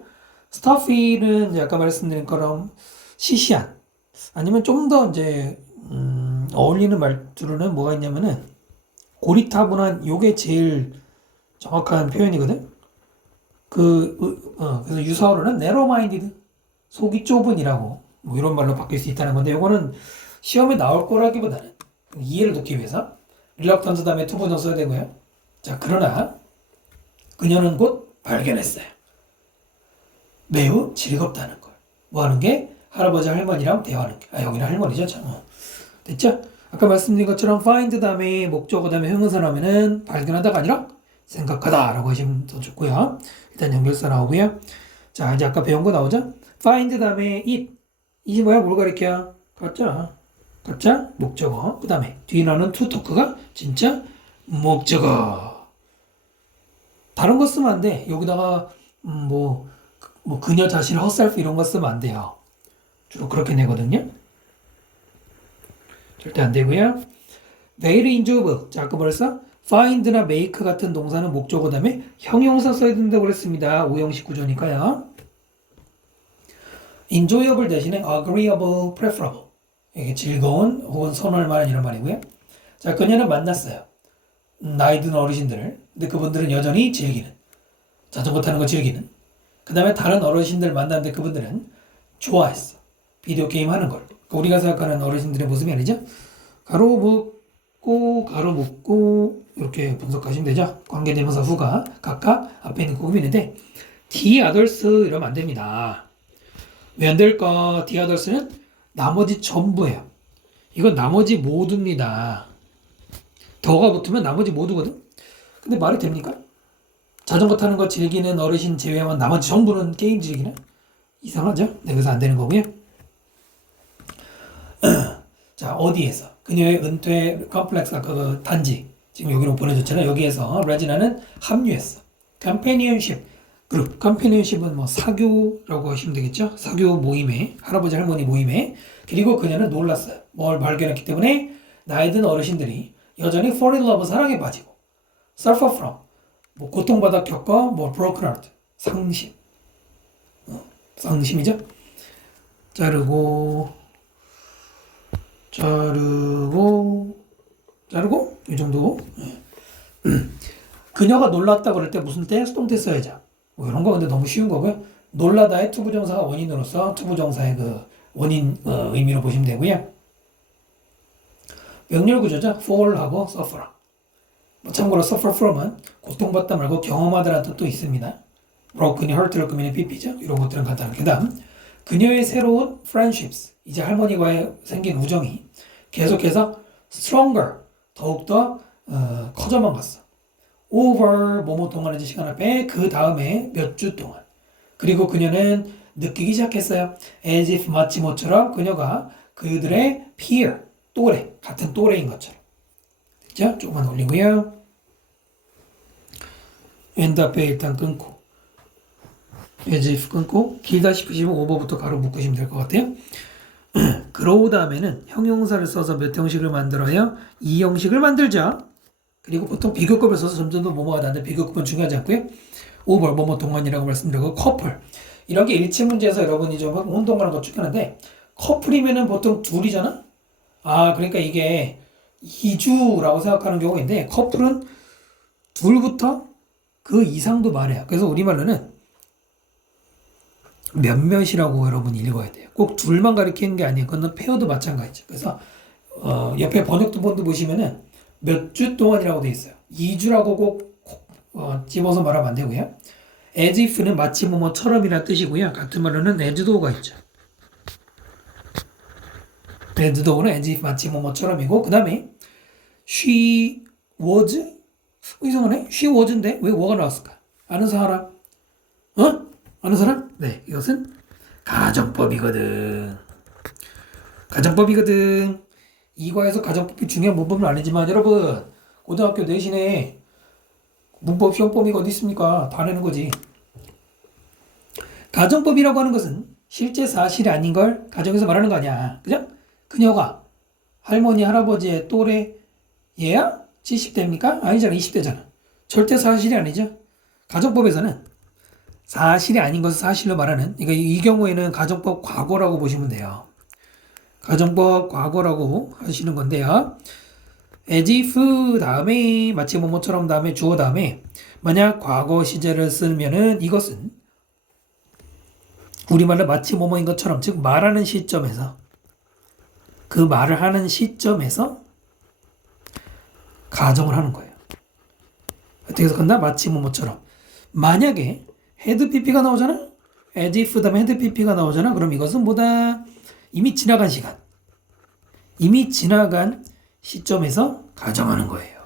stuffy는 이제 아까 말씀드린 것처럼 시시한 아니면 좀 더 이제 어울리는 말투로는 뭐가 있냐면은 고리타분한 요게 제일 정확한 표현이거든. 그래서 유사어로는 narrow-minded 속이 좁은이라고 뭐 이런 말로 바뀔 수 있다는 건데 요거는 시험에 나올 거라기보다는 이해를 돕기 위해서 reluctant 다음에 투부정 써야 되고요. 자 그러나 그녀는 곧 발견했어요. 매우 즐겁다는 걸. 뭐 하는 게? 할아버지 할머니랑 대화하는 게. 여기는 할머니죠 참. 됐죠? 아까 말씀드린 것처럼 find 다음에 목적어 다음에 형용사 나오면은 발견하다가 아니라 생각하다 라고 하시면 더 좋고요. 일단 연결사 나오고요. 자 이제 아까 배운 거 나오죠? find 다음에 it이 뭐야? 뭘 가리켜? 가짜 목적어. 그 다음에 뒤에 나오는 to talk가 진짜 목적어. 다른 거 쓰면 안 돼. 여기다가 뭐 그녀 자신을 herself 이런 거 쓰면 안 돼요. 주로 그렇게 내거든요. 절대 안 되고요. very enjoyable. 자, 아까 뭐랬어? find나 make 같은 동사는 목적어 다음에 형용사 써야 된다고 그랬습니다. 오형식 구조니까요. enjoyable 대신에 agreeable, preferable. 이게 즐거운 혹은 선호할 만한 이런 말이고요. 자, 그녀는 만났어요. 나이 든 어르신들을. 근데 그분들은 여전히 즐기는. 자전거 타는 거 즐기는. 그 다음에 다른 어르신들 만났는데 그분들은 좋아했어. 비디오 게임 하는 걸. 우리가 생각하는 어르신들의 모습이 아니죠. 가로 묶고 이렇게 분석하시면 되죠. 관계대명사 후가 각각 앞에 있는 구금이는데 the others 이러면 안 됩니다. 왜 안 될까? the others는 나머지 전부예요. 이건 나머지 모두입니다. 더가 붙으면 나머지 모두거든. 근데 말이 됩니까? 자전거 타는 거 즐기는 어르신 제외하면 나머지 전부는 게임 즐기는? 이상하죠? 네, 그래서 안 되는 거고요. 자, 어디에서? 그녀의 은퇴 컴플렉스 아까 그 단지 지금 여기로 보내줬잖아요. 여기에서 레지나는 합류했어. 컴패니언십 그룹. 컴패니언십은 뭐 사교라고 하시면 되겠죠. 사교 모임에 할아버지 할머니 모임에. 그리고 그녀는 놀랐어요. 뭘 발견했기 때문에 나이 든 어르신들이 여전히 fall in love 사랑에 빠지고 suffer from 뭐 고통받아 겪어 뭐 broken heart 상심. 상심이죠. 자르고 이 정도. 그녀가 놀랐다 그럴 때 무슨 때? 수동태 써야죠. 뭐 이런 거 근데 너무 쉬운 거고요. 놀라다의 투부정사가 원인으로서 투부정사의 그 원인 의미로 보시면 되고요. 명렬 구조죠. fall하고 suffer. 참고로 suffer from은 고통받다 말고 경험하다라는 뜻도 있습니다. broken이 hurt를 꾸미는 pp죠. 이런 것들은 간단한. 그 다음 그녀의 새로운 friendships, 이제 할머니와의 생긴 우정이 계속해서 stronger, 더욱더 커져만 갔어. over 뭐뭐 동안의 시간 앞에 그 다음에 몇 주 동안. 그리고 그녀는 느끼기 시작했어요. as if 마치 모처럼 그녀가 그들의 peer, 또래, 같은 또래인 것처럼. 됐죠? 조금만 올리고요. end 앞에 일단 끊고 as if 끊고 길다 싶으시면 over부터 가로 묶으시면 될 것 같아요. grow 다음에는 형용사를 써서 몇 형식을 만들어요? 이 형식을 만들자. 그리고 보통 비교급을 써서 점점 더 뭐뭐가 나는데 비교급은 중요하지 않고요. over 뭐뭐 동안이라고 말씀드리고 커플 이런 게 일치 문제에서 여러분이 좀 혼동하는 것 중에 하나인데 커플이면은 보통 둘이잖아. 그러니까 이게 2주라고 생각하는 경우가 있는데 커플은 둘부터 그 이상도 말해요. 그래서 우리말로는 몇몇이라고 여러분이 읽어야 돼요. 꼭 둘만 가리키는 게 아니에요. 그건 페어도 마찬가지죠. 그래서 옆에 번역본도 보시면은 몇 주 동안이라고 돼 있어요. 2주라고 꼭 집어서 말하면 안 되고요. as if는 마치 뭐뭐처럼이라는 뜻이고요. 같은 말로는 as though가 있죠. as though는 as if 마치 뭐뭐처럼이고 그 다음에 she was 이상하네. she was인데 왜 뭐가 나왔을까? 아는 사람? 아는 사람? 네, 이것은 가정법이거든. 가정법이거든. 이과에서 가정법이 중요한 문법은 아니지만 여러분 고등학교 내신에 문법 시험 범위가 어디 있습니까? 다 내는 거지. 가정법이라고 하는 것은 실제 사실이 아닌 걸 가정에서 말하는 거 아니야. 그죠? 그녀가 할머니 할아버지의 또래 얘야? 70대입니까? 아니잖아. 20대잖아. 절대 사실이 아니죠. 가정법에서는 사실이 아닌 것을 사실로 말하는, 그러니까 이 경우에는 가정법 과거라고 보시면 돼요. 가정법 과거라고 하시는 건데요. as if 다음에 마치 뭐뭐처럼 다음에 주어 다음에 만약 과거 시제를 쓰면은 이것은 우리말로 마치 뭐뭐인 것처럼, 즉 말하는 시점에서, 그 말을 하는 시점에서 가정을 하는 거예요. 어떻게 해석한다? 마치 뭐뭐처럼. 만약에 had pp가 나오잖아? as if 다음에 had pp가 나오잖아? 그럼 이것은 뭐다? 이미 지나간 시간. 이미 지나간 시점에서 가정하는 거예요.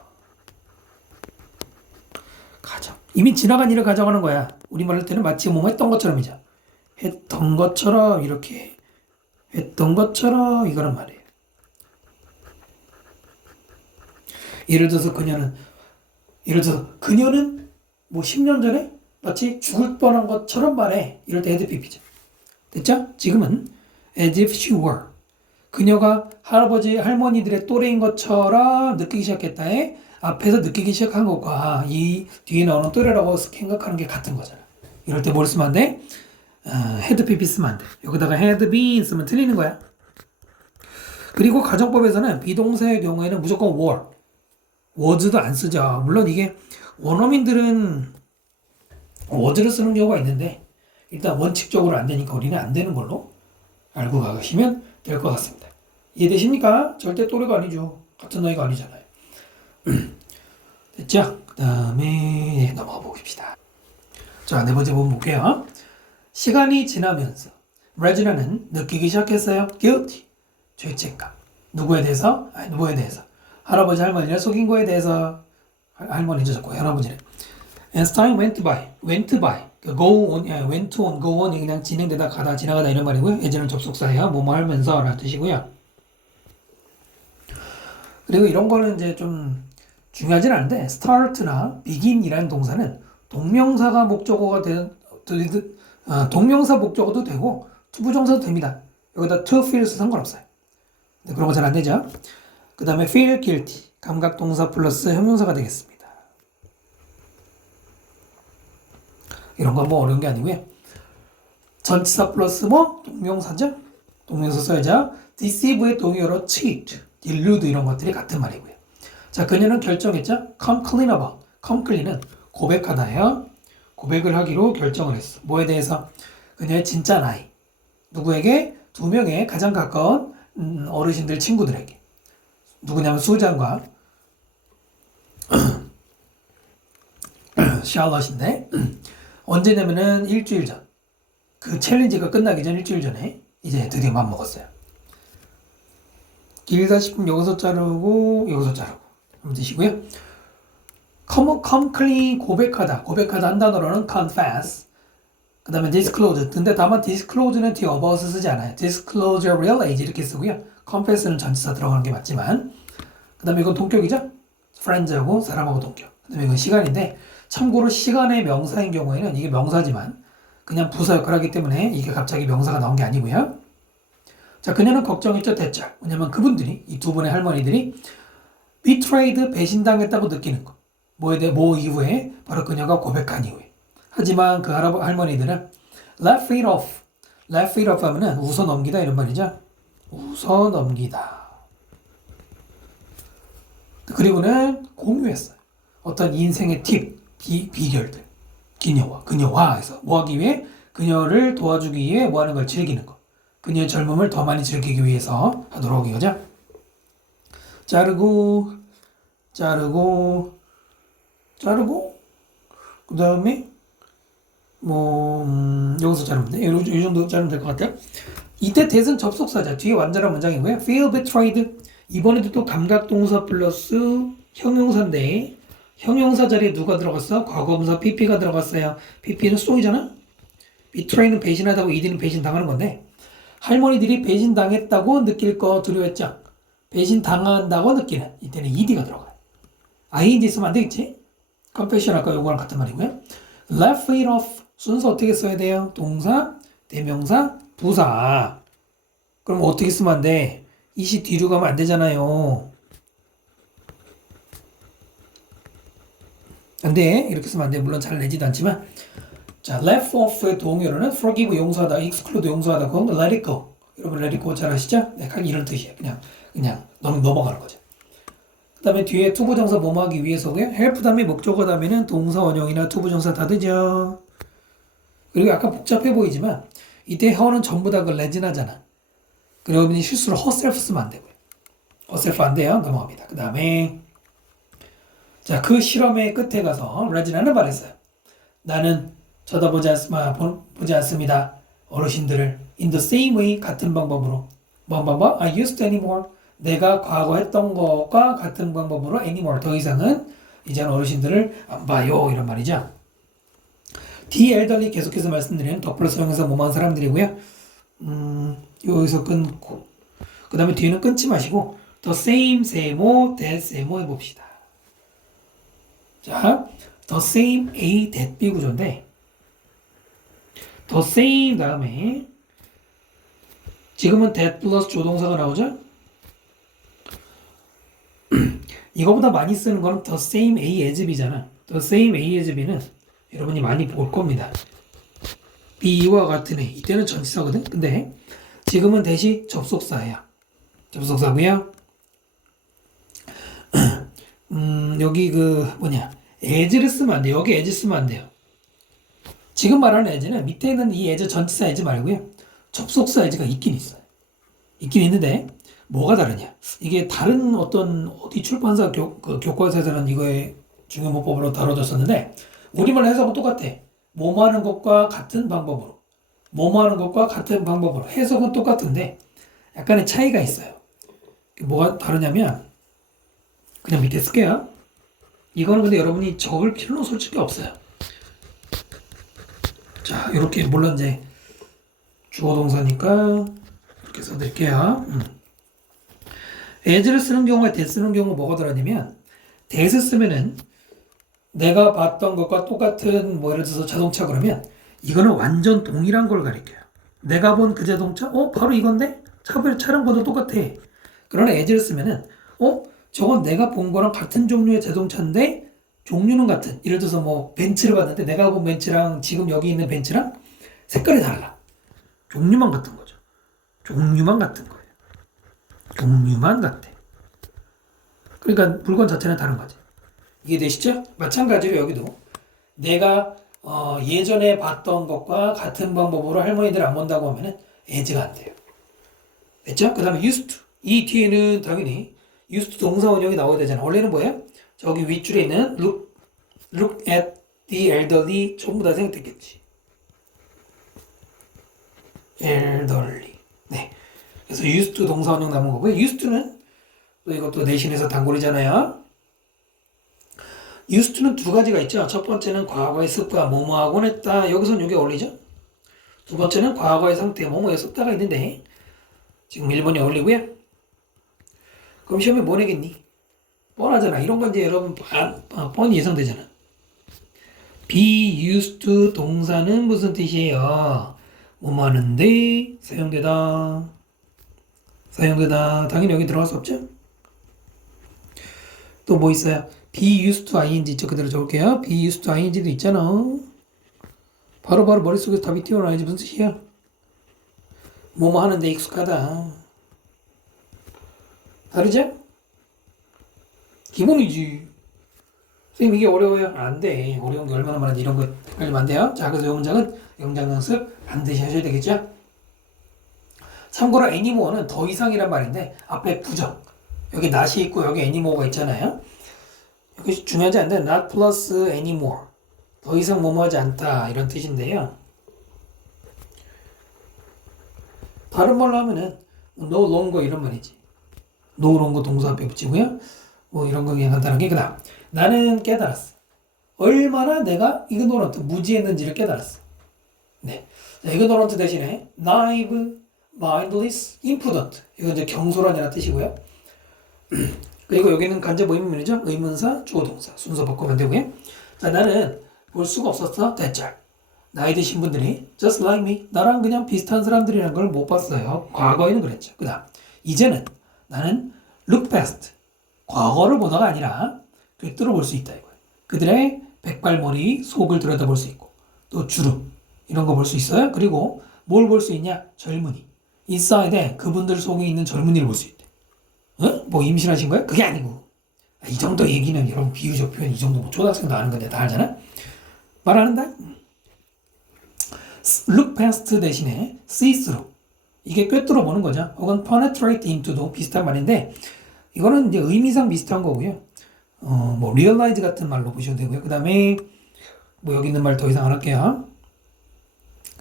가정. 이미 지나간 일을 가정하는 거야. 우리말로 할 때는 마치 뭐뭐 했던 것처럼이죠. 했던 것처럼 이렇게 했던 것처럼 이거란 말이에요. 예를 들어서 그녀는 뭐 10년 전에 마치 죽을 뻔한 것처럼 말해. 이럴 때 had pp죠. 됐죠? 지금은 as if she were. 그녀가 할아버지 할머니들의 또래인 것처럼 느끼기 시작했다에 앞에서 느끼기 시작한 것과 이 뒤에 나오는 또래라고 생각하는 게 같은 거잖아. 이럴 때 뭘 쓰면 안 돼? had pp 쓰면 안 돼. 여기다가 had been 쓰면 틀리는 거야. 그리고 가정법에서는 비동사의 경우에는 무조건 were, was도 안 쓰죠. 물론 이게 원어민들은 was를 쓰는 경우가 있는데 일단 원칙적으로 안 되니까 우리는 안 되는 걸로 알고 가시면 될 것 같습니다. 이해되십니까? 절대 또래가 아니죠. 같은 나이가 아니잖아요. 됐죠? 그 다음에 넘어가 보십시다. 자, 네 번째 부분 볼게요. 시간이 지나면서 레지나는 느끼기 시작했어요. guilty, 죄책감. 누구에 대해서? 누구에 대해서? 할아버지 할머니를 속인 거에 대해서. 할머니죠, 자꾸 할아버지는. As time went by, go on, went on, go on, 그냥 진행되다 가다 지나가다 이런 말이고요. 예전은 접속사예요. 뭐뭐 하면서 라는 뜻이고요. 그리고 이런 거는 이제 좀 중요하진 않은데 start나 begin이라는 동사는 동명사가 목적어가 동명사 목적어도 되고 투부정사도 됩니다. 여기다 to feel 상관없어요. 네, 그런 거 잘 안 되죠. 그 다음에 feel guilty, 감각동사 플러스 형용사가 되겠습니다. 이런 건 뭐 어려운 게 아니고요. 전치사 플러스 뭐 동명사죠. 동명사 써야죠. deceive의 동의어로 cheat, delude 이런 것들이 같은 말이고요. 자, 그녀는 결정했죠. come clean about. come clean은 고백하다예요. 고백을 하기로 결정을 했어. 뭐에 대해서? 그녀의 진짜 나이. 누구에게? 두 명의 가장 가까운 어르신들 친구들에게. 누구냐면 수잔과 샬럿인데 언제냐면은 일주일 전. 그 챌린지가 끝나기 전 일주일 전에 이제 드디어 맘먹었어요. 길다 싶으면 여기서 자르고 한번 드시고요. come clean 고백하다 한 단어로는 confess. 그 다음에 disclose. 근데 다만 disclose는 뒤에 about을 쓰지 않아요. disclose your real age 이렇게 쓰고요. confess는 전치사 들어가는 게 맞지만 그 다음에 이건 동격이죠. friends하고 사람하고 동격. 그 다음에 이건 시간인데 참고로 시간의 명사인 경우에는 이게 명사지만 그냥 부사 역할을 하기 때문에 이게 갑자기 명사가 나온 게 아니고요. 자, 그녀는 걱정했죠, 대체. 왜냐면 그분들이, 이 두 분의 할머니들이 betrayed, 배신당했다고 느끼는 거. 뭐 이후에, 바로 그녀가 고백한 이후에. 하지만 그 할머니들은 laugh it off. laugh it off 하면은 웃어 넘기다 이런 말이죠. 웃어 넘기다. 그리고는 공유했어요. 어떤 인생의 팁, 비결들. 그녀와 해서 뭐 하기 위해? 그녀를 도와주기 위해 뭐 하는 걸 즐기는 거. 그녀의 젊음을 더 많이 즐기기 위해서 하도록 이거죠. 자르고 그 다음에 여기서 자르면 돼. 이 정도 자르면 될 것 같아요. 이때 대승 접속사자 뒤에 완전한 문장이고요. feel betrayed. 이번에도 또 감각동사 플러스 형용사인데 형용사 자리에 누가 들어갔어? 과거분사 pp가 들어갔어요. pp는 수동이잖아. betray는 배신하다고 ed는 배신당하는 건데 할머니들이 배신당했다고 느낄 거 두려웠죠. 배신당한다고 느끼는 이때는 ed가 들어가요. ing 쓰면 안 되겠지? confession 아까 요거랑 같은 말이고요. laugh it off 순서 어떻게 써야 돼요? 동사, 대명사, 부사. 그럼 어떻게 쓰면 안 돼? 이시 뒤로 가면 안 되잖아요. 안 돼. 이렇게 쓰면 안 돼. 물론 잘 내지도 않지만. 자, laugh off의 동의어로는 forgive 용서하다, exclude 용서하다, 그건 let it go. 여러분 let it go 잘 아시죠? 네, 이런 뜻이에요. 그냥 넘어가는 거죠. 그 다음에 뒤에 투부정사 뭐뭐 하기 위해서고요. help 다음에 목적어 다음에는 동사 원형이나 투부정사 다 되죠. 그리고 약간 복잡해 보이지만 이때 her는 전부 다 그 레진하잖아. 그러면 실수로 herself 쓰면 안 되고요. herself 안 돼요. 넘어갑니다. 그 다음에 자, 그 실험의 끝에 가서 레진하는 말 했어요. 나는 쳐다보지 않습니다. 어르신들을 in the same way 같은 방법으로 뭔 방법? I used to anymore. 내가 과거 했던 것과 같은 방법으로 anymore. 더 이상은 이제는 어르신들을 안 봐요. 이런 말이죠. the elderly 계속해서 말씀드리는 더 플러스 형용사 뭐만 사람들이고요. 여기서 끊고 그 다음에 뒤에는 끊지 마시고 the same, 세모, that, 세모 해봅시다. 자, the same, A, that, B 구조인데 the same 다음에 지금은 that 플러스 조동사가 나오죠? 이거보다 많이 쓰는 거는 the same A as B잖아. the same A as B는 여러분이 많이 볼 겁니다. B와 같은 애. 이때는 전치사거든? 근데 지금은 대시 접속사예요. 접속사고요. 여기 as를 쓰면 안 돼요. 여기 as 쓰면 안 돼요. 지금 말하는 as는 밑에 있는 이 as 전치사 as 말고요. 접속사 as가 있긴 있어요. 있긴 있는데 뭐가 다르냐? 이게 다른 어디 출판사 교과서에서는 이거의 중요문법으로 다뤄졌었는데 우리말 해석은 똑같아. 뭐뭐 하는 것과 같은 방법으로. 뭐뭐 하는 것과 같은 방법으로. 해석은 똑같은데 약간의 차이가 있어요. 뭐가 다르냐면 그냥 밑에 쓸게요. 이거는 근데 여러분이 적을 필요는 솔직히 없어요. 자, 이렇게 물론 이제 주어 동사니까 이렇게 써드릴게요. as를 쓰는 경우와 that 쓰는 경우 뭐가 다르냐면 that 쓰면은 내가 봤던 것과 똑같은 예를 들어서 자동차 그러면 이거는 완전 동일한 걸 가리켜요. 내가 본 그 자동차? 바로 이건데? 차량 번호 똑같아. 그러나 as를 쓰면은 저건 내가 본 거랑 같은 종류의 자동차인데 종류는 같은. 예를 들어서 벤츠를 봤는데 내가 본 벤츠랑 지금 여기 있는 벤츠랑 색깔이 달라. 종류만 같은 거죠. 종류만 같은 거예요. 종류만 같아. 그러니까 물건 자체는 다른 거지. 이해되시죠? 마찬가지로 여기도 내가 예전에 봤던 것과 같은 방법으로 할머니들 안 본다고 하면은 as가 안 돼요. 됐죠? 그 다음에 used to. 이 뒤에는 당연히 used to 동사 원형이 나와야 되잖아. 원래는 뭐예요? 저기 윗줄에 있는 look at the elderly 전부 다 생각됐겠지. elderly. 네. 그래서 used to 동사 원형 남은 거고요. used to는 또 이것도 내신에서 단골이잖아요. used to는 두 가지가 있죠. 첫 번째는 과거의 습과 뭐뭐 하곤 했다. 여기서는 이게 어울리죠. 두 번째는 과거의 상태 뭐뭐에 썼다가 있는데 지금 1번이 어울리고요. 그럼 시험에 뭐 내겠니? 뻔하잖아. 이런 건 이제 여러분 뻔히 예상되잖아. be used to 동사는 무슨 뜻이에요? 뭐뭐 하는데 사용되다. 당연히 여기 들어갈 수 없죠? 또 뭐 있어요? be used to ing 저 그대로 적을게요. be used to ing도 있잖아. 바로 머릿속에서 답이 튀어나와야지. 무슨 뜻이야? 뭐뭐 하는데 익숙하다. 다르죠? 기본이지. 선생님 이게 어려워요? 안 돼. 어려운 게 얼마나 많은지 이런 거 헷갈리면 안 돼요. 자, 그래서 이 문장은 영장 연습 반드시 하셔야 되겠죠? 참고로 anymore는 더 이상이란 말인데 앞에 부정. 여기 not이 있고 여기 anymore가 있잖아요. 여기 중요하지 않은데 not plus anymore. 더 이상 뭐뭐하지 않다 이런 뜻인데요. 다른 말로 하면은 no longer 이런 말이지. no longer 동사 앞에 붙이고요. 뭐 이런 거 그냥 간단하게. 그다음 나는 깨달았어. 얼마나 내가 ignorant 무지했는지를 깨달았어. 네. 자, ignorant 대신에 naive, mindless, imprudent. 이건 이제 경솔한이라는 뜻이고요. 그리고 여기는 간접 의문문이죠. 의문사, 주어 동사 순서 바꾸면 되고요. 자, 나는 볼 수가 없었어. 대절. 나이 드신 분들이 just like me. 나랑 그냥 비슷한 사람들이라는 걸 못 봤어요. 과거에는 그랬죠. 그 다음 이제는 나는 look past. 과거를 보다가 아니라 꿰뚫어 볼 수 있다 이거예요. 그들의 백발머리 속을 들여다볼 수 있고 또 주름 이런 거 볼 수 있어요. 그리고 뭘 볼 수 있냐? 젊은이. 인사이드에 그분들 속에 있는 젊은이를 볼 수 있대. 어? 뭐 임신하신 거야? 그게 아니고 이 정도 얘기는 여러분 비유적 표현 이 정도 뭐 초등학생도 아는 건데 다 알잖아. 말하는다. look past 대신에 see through. 이게 꿰뚫어 보는 거죠. 혹은 penetrate into도 비슷한 말인데 이거는 이제 의미상 비슷한 거고요. 뭐 realize 같은 말로 보셔도 되고요. 그 다음에 뭐 여기 있는 말 더 이상 안 할게요.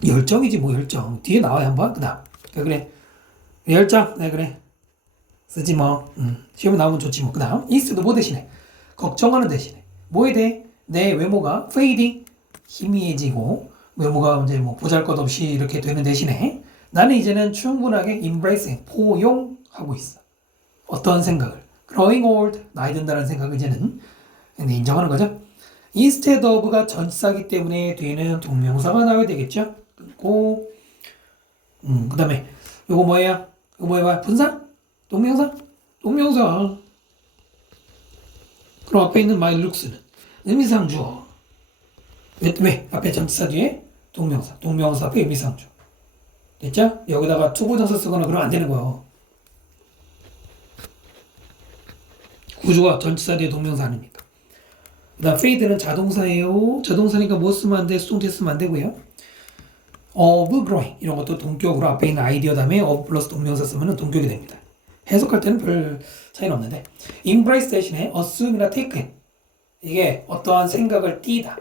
열정이지 뭐 열정. 뒤에 나와요 한번. 그 다음 그래 열정. 네 그래 쓰지 뭐. 시험에 나오면 좋지 뭐. 그 다음 is도 뭐 대신에 걱정하는 대신에 뭐에 대해 내 외모가 fading 희미해지고 외모가 이제 뭐 보잘것없이 이렇게 되는 대신에 나는 이제는 충분하게 embracing 포용하고 있어. 어떤 생각을 growing old 나이 든다는 생각을 이제는 인정하는 거죠. instead of가 전치사기 때문에 뒤에는 동명사가 나와야 되겠죠. 그리고 그 다음에 요거 뭐예요? 이거 뭐예요? 분사? 동명사? 동명사. 그럼 앞에 있는 my looks는 의미상주어. 왜? 앞에 전치사 뒤에 동명사. 동명사 앞에 의미상주어. 됐죠? 여기다가 투부정사 쓰거나 그러면 안 되는 거예요. 구조가 전치사 뒤에 동명사 아닙니까? 그 다음 fade는 자동사예요. 자동사니까 뭐 쓰면 안 돼? 수동태 쓰면 안 되고요. of growing 이런 것도 동격으로 앞에 있는 아이디어 다음에 of 플러스 동명사 쓰면 동격이 됩니다. 해석할 때는 별 차이는 없는데 embrace 대신에 assume이나 take 이게 어떠한 생각을 띠다,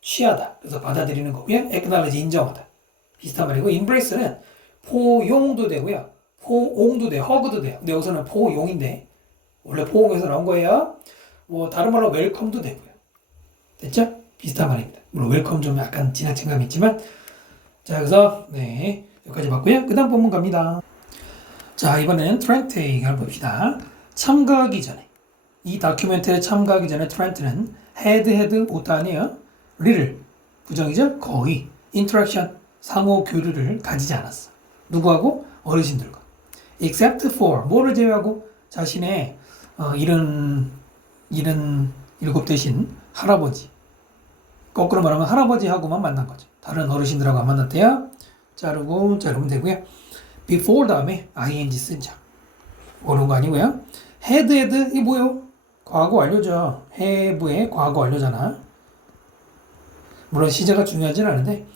취하다 그래서 받아들이는 거고요. acknowledge 인정하다 비슷한 말이고 embrace는 포용도 되고요. 포옹도 돼요. hug도 돼요. 근데 여기서는 포용인데 원래 포옹에서 나온 거예요. 뭐 다른 말로 웰컴도 되고요. 됐죠? 비슷한 말입니다. 물론 웰컴 좀 약간 지나친 감이 있지만 자 그래서 네 여기까지 봤고요. 그 다음 본문 갑니다. 자 이번에는 트렌트 얘기를 봅시다. 참가하기 전에 이 다큐멘터리에 참가하기 전에 트렌트는 had 오타 아니에요. little 부정이죠. 거의 interaction 상호 교류를 가지지 않았어. 누구하고? 어르신들과. except for 뭐를 제외하고 자신의 이른 일곱 대신 할아버지 거꾸로 말하면 할아버지하고만 만난 거죠. 다른 어르신들하고 안 만났대요. 자르고 자르면 되고요. before 다음에 ing 쓴 자. 어려운 거 아니고요. had 이 뭐요? 과거 완료죠. have의 과거 완료잖아. 물론 시제가 중요하진 않은데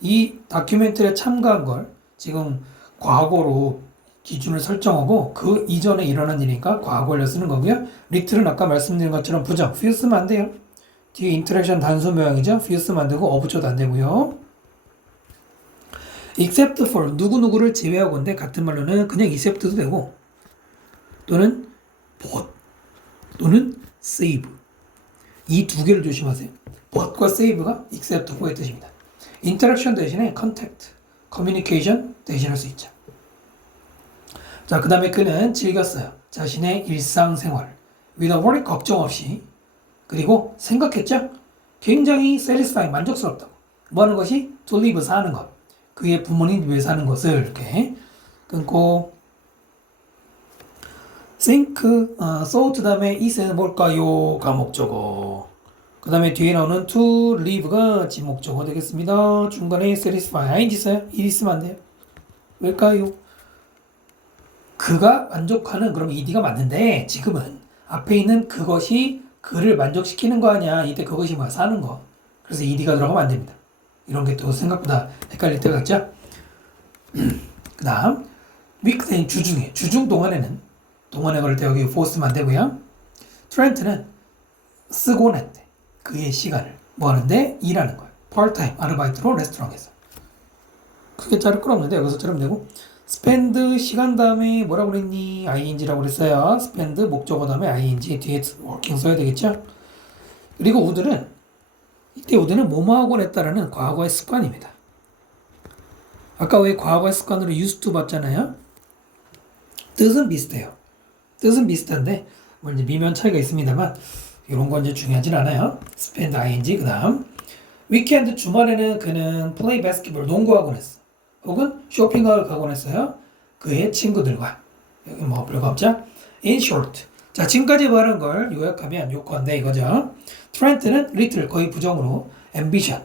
이 다큐멘터리에 참가한 걸 지금 과거로 기준을 설정하고 그 이전에 일어난 일이니까 과거를 쓰는 거고요. 리틀은 아까 말씀드린 것처럼 부정, few 쓰면 안 돼요. 뒤에 인터랙션 단수 모양이죠. few 쓰면 안 되고 어부쳐도 안 되고요. except for 누구누구를 제외하고인데 같은 말로는 그냥 except도 되고 또는 but 또는 save 이 두 개를 조심하세요. but과 save가 except for의 뜻입니다. interaction 대신에 contact, communication 대신할 수 있죠. 자, 그 다음에 그는 즐겼어요. 자신의 일상생활 without worry 걱정 없이 그리고 생각했죠. 굉장히 satisfying 만족스럽다고 뭐 하는 것이 to live 사는 것 그의 부모님 위해 사는 것을 이렇게 끊고 think, thought 다음에 is는 뭘까요? 가 목적어 그 다음에 뒤에 나오는 to live가 지목적어 되겠습니다. 중간에 satisfy ing 있어요? 일 있으면 안 돼요. 왜일까요? 그가 만족하는 그럼 ed가 맞는데 지금은 앞에 있는 그것이 그를 만족시키는 거 아니야. 이때 그것이 뭐야? 사는 거. 그래서 ed가 들어가면 안 됩니다. 이런 게 또 생각보다 헷갈릴 때가 있죠. 그 다음 weekday 주중에 주중 동안에는 동안에 걸을 때 여기 for 쓰면 안 되고요. 트렌트는 쓰고 냈대. 그의 시간을 뭐 하는데? 일하는 거예요. part-time 아르바이트로 레스토랑에서. 크게 자를 건 없는데 여기서 자르면 되고 spend 시간 다음에 뭐라고 그랬니? ing라고 그랬어요. spend 목적어 다음에 ing 뒤에 working 써야 되겠죠? 그리고 would는 이때 would는 뭐뭐하고 냈다라는 과거의 습관입니다. 아까 왜 과거의 습관으로 used to 봤잖아요. 뜻은 비슷해요. 뜻은 비슷한데 뭐 이제 미묘한 차이가 있습니다만 이런 건 이제 중요하진 않아요. spend ing 그 다음 weekend 주말에는 그는 play basketball 농구하곤 했어. 혹은 쇼핑을 가곤 했어요. 그의 친구들과 여기 뭐 별거 없죠. in short 자 지금까지 말한 걸 요약하면 요건데 이거죠. 트렌트는 little 거의 부정으로 ambition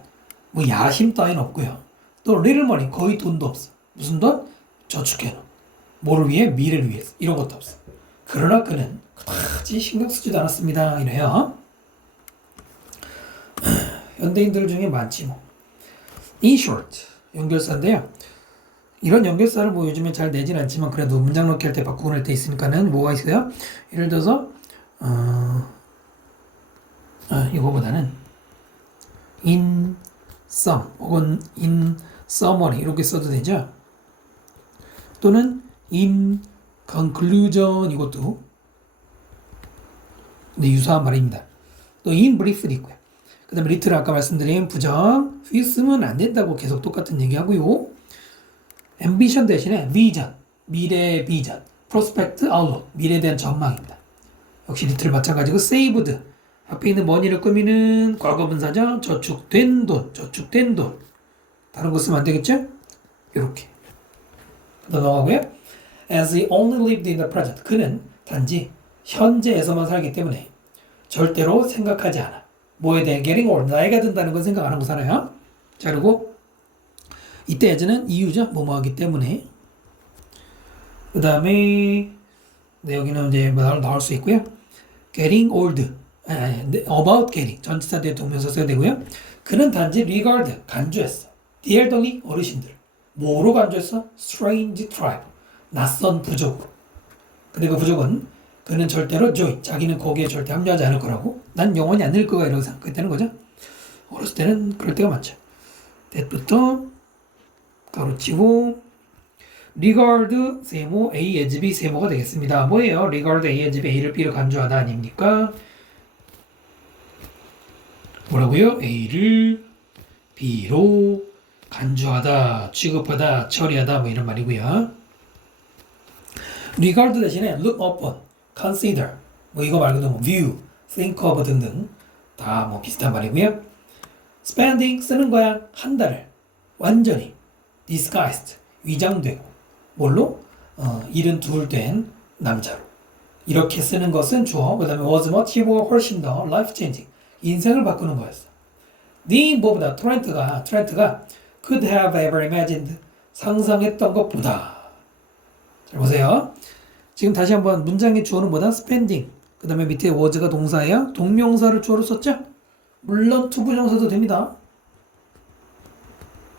뭐 야심 따윈 없고요. 또 little money 거의 돈도 없어. 무슨 돈? 저축해놓은 뭐를 위해? 미래를 위해서 이런 것도 없어. 그러나 그는 그다지 신경 쓰지도 않았습니다. 이래요. 현대인들 중에 많지 뭐. in short 연결사인데요. 이런 연결사를 뭐 요즘에 잘 내진 않지만 그래도 문장 넣기 할 때 바꾸고 할 때 있으니까는 뭐가 있어요? 예를 들어서 이거보다는 in sum 혹은 in summary 이렇게 써도 되죠. 또는 in conclusion 이것도 네, 유사한 말입니다. 또 in brief도 있고요. 그 다음에 little 아까 말씀드린 부정 few 쓰면 안 된다고 계속 똑같은 얘기하고요. ambition 대신에 vision 미래의 비전 prospect outlook 미래에 대한 전망입니다. 역시 little 마찬가지고 saved 앞에 있는 money를 꾸미는 과거분사죠. 저축된 돈 다른 거 쓰면 안 되겠죠? 이렇게 넘어가고요. as he only lived in the present 그는 단지 현재에서만 살기 때문에 절대로 생각하지 않아. 뭐에 대해 getting old 나이가 든다는 건 생각 안 하고 살아요. 자 그리고 이때 as는 이유죠. 뭐뭐 하기 때문에 그 다음에 네, 여기는 이제 나올 수 있고요. getting old about getting 전치사 뒤에 동명사 써야 되고요. 그는 단지 regard 간주했어. the elderly 어르신들 뭐로 간주했어? strange tribe 낯선 부족. 근데 그 부족은 그는 절대로 join 자기는 거기에 절대 합류하지 않을 거라고 난 영원히 안 늙을 거야 이라고 생각했다는 거죠. 어렸을 때는 그럴 때가 많죠. that부터 가로치고 regard 세모 A as B 세모가 되겠습니다. 뭐예요? regard A as B A를 B로 간주하다 아닙니까? 뭐라고요? A를 B로 간주하다, 취급하다, 처리하다 뭐 이런 말이고요. regard 대신에 look upon, consider 뭐 이거 말고도 뭐 view, think of 등등 다 뭐 비슷한 말이고요. spending 쓰는 거야 한 달을 완전히 disguised 위장되고 뭘로? 일은 둘 된 남자로 이렇게 쓰는 것은 주어 그 다음에 was much more 훨씬 더 life changing 인생을 바꾸는 거였어. 네 뭐보다 트렌트가 could have ever imagined 상상했던 것보다 잘 보세요. 지금 다시 한번 문장의 주어는 뭐다? spending 그 다음에 밑에 was가 동사예요. 동명사를 주어로 썼죠? 물론 투부정사도 됩니다.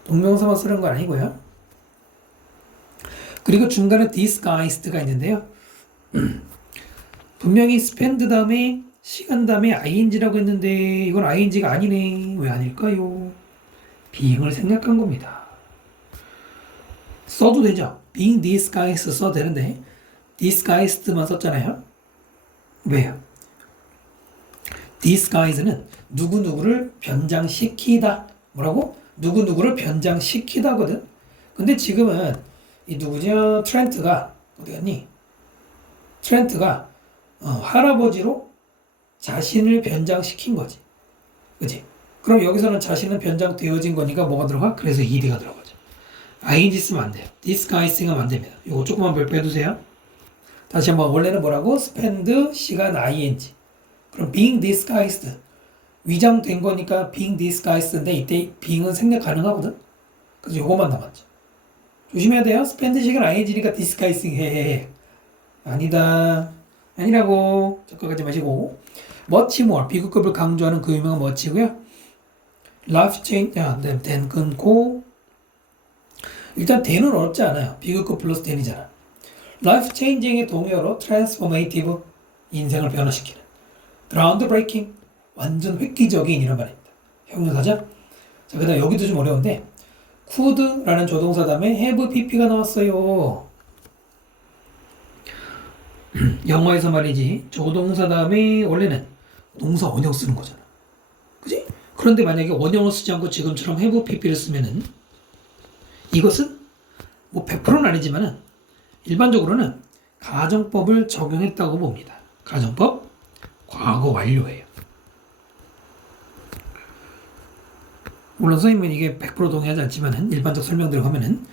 동명사만 쓰는 건 아니고요. 그리고 중간에 disguised가 있는데요. 분명히 spend 다음에 시간 다음에 ing라고 했는데 이건 ing가 아니네. 왜 아닐까요? being을 생략한 겁니다. 써도 되죠? being disguised 써도 되는데 disguised만 썼잖아요. 왜요? disguise는 누구누구를 변장시키다. 뭐라고? 누구누구를 변장시키다거든. 근데 지금은 이 누구죠? 트렌트가 어디 갔니? 트렌트가 할아버지로 자신을 변장시킨 거지. 그치? 그럼 여기서는 자신은 변장되어진 거니까 뭐가 들어가? 그래서 ed가 들어가죠. ing 쓰면 안 돼요. disguising 하면 안 됩니다. 이거 조금만 별표해두세요. 다시 한번 원래는 뭐라고? spend 시간 ing. 그럼 being disguised. 위장된 거니까 being disguised인데 이때 being은 생략 가능하거든? 그래서 요거만 남았죠. 조심해야 돼요. spend 시간 ing니까 disguising 해. 아니다. 아니라고. 착각하지 마시고. much more. 비교급을 강조하는 그 유명한 much고요. life change. then 끊고. 일단 then은 어렵지 않아요. 비교급 플러스 then이잖아. life changing의 동의어로 transformative. 인생을 변화시키는. groundbreaking. 완전 획기적인 이런 말입니다. 형용사죠? 자, 그 다음 여기도 좀 어려운데 could라는 조동사 다음에 have pp가 나왔어요. 영어에서 말이지 조동사 다음에 원래는 동사 원형 쓰는 거잖아. 그지? 그런데 만약에 원형을 쓰지 않고 지금처럼 have pp를 쓰면은 이것은 뭐 100%는 아니지만은 일반적으로는 가정법을 적용했다고 봅니다. 가정법 과거 완료예요. 물론 선생님은 이게 100% 동의하지 않지만은 일반적 설명대로 하면은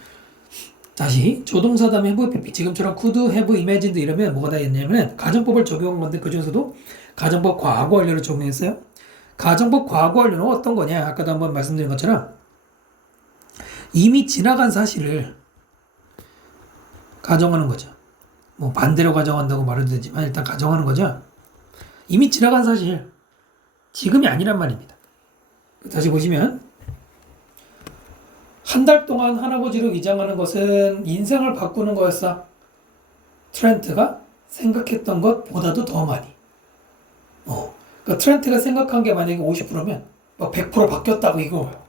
다시 조동사 다음에 have pp 지금처럼 could have imagined 이러면 뭐가 다 있냐면은 가정법을 적용한 건데 그 중에서도 가정법 과거 완료를 적용했어요. 가정법 과거 완료는 어떤 거냐? 아까도 한번 말씀드린 것처럼 이미 지나간 사실을 가정하는 거죠. 뭐 반대로 가정한다고 말해도 되지만 일단 가정하는 거죠. 이미 지나간 사실 지금이 아니란 말입니다. 다시 보시면 한 달 동안 할아버지로 위장하는 것은 인생을 바꾸는 거였어. 트렌트가 생각했던 것보다도 더 많이. 그러니까 트렌트가 생각한 게 만약에 50%면 막 100% 바뀌었다고 이거예요.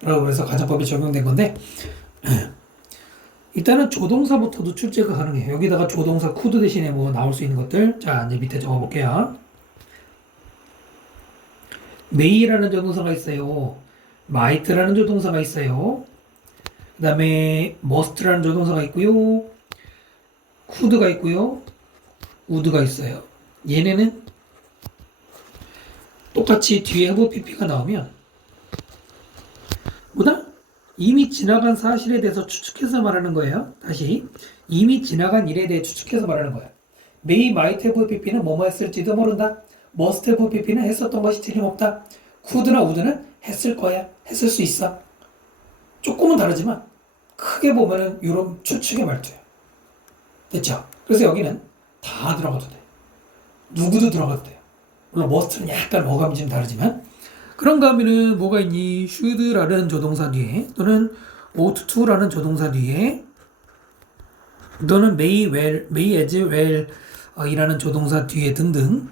그래서 가정법이 적용된 건데 일단은 조동사부터도 출제가 가능해요. 여기다가 조동사 could 대신에 뭐 나올 수 있는 것들. 자, 이제 밑에 적어볼게요. may라는 조동사가 있어요. might라는 조동사가 있어요. 그 다음에 must라는 조동사가 있고요. could가 있고요. would가 있어요. 얘네는 똑같이 뒤에 have pp가 나오면 뭐다? 이미 지나간 사실에 대해서 추측해서 말하는 거예요. 다시 이미 지나간 일에 대해 추측해서 말하는 거예요. may, might have pp는 뭐뭐 했을지도 모른다. must have pp는 했었던 것이 틀림없다. could나 would는 했을 거야. 했을 수 있어. 조금은 다르지만 크게 보면은 이런 추측의 말투예요. 됐죠? 그래서 여기는 다 들어가도 돼. 누구도 들어가도 돼요. 물론 must는 약간 어감이 좀 다르지만 그런가 하면은 뭐가 있니? should라는 조동사 뒤에 또는 ought to라는 조동사 뒤에 또는 may well, may as well 이라는 조동사 뒤에 등등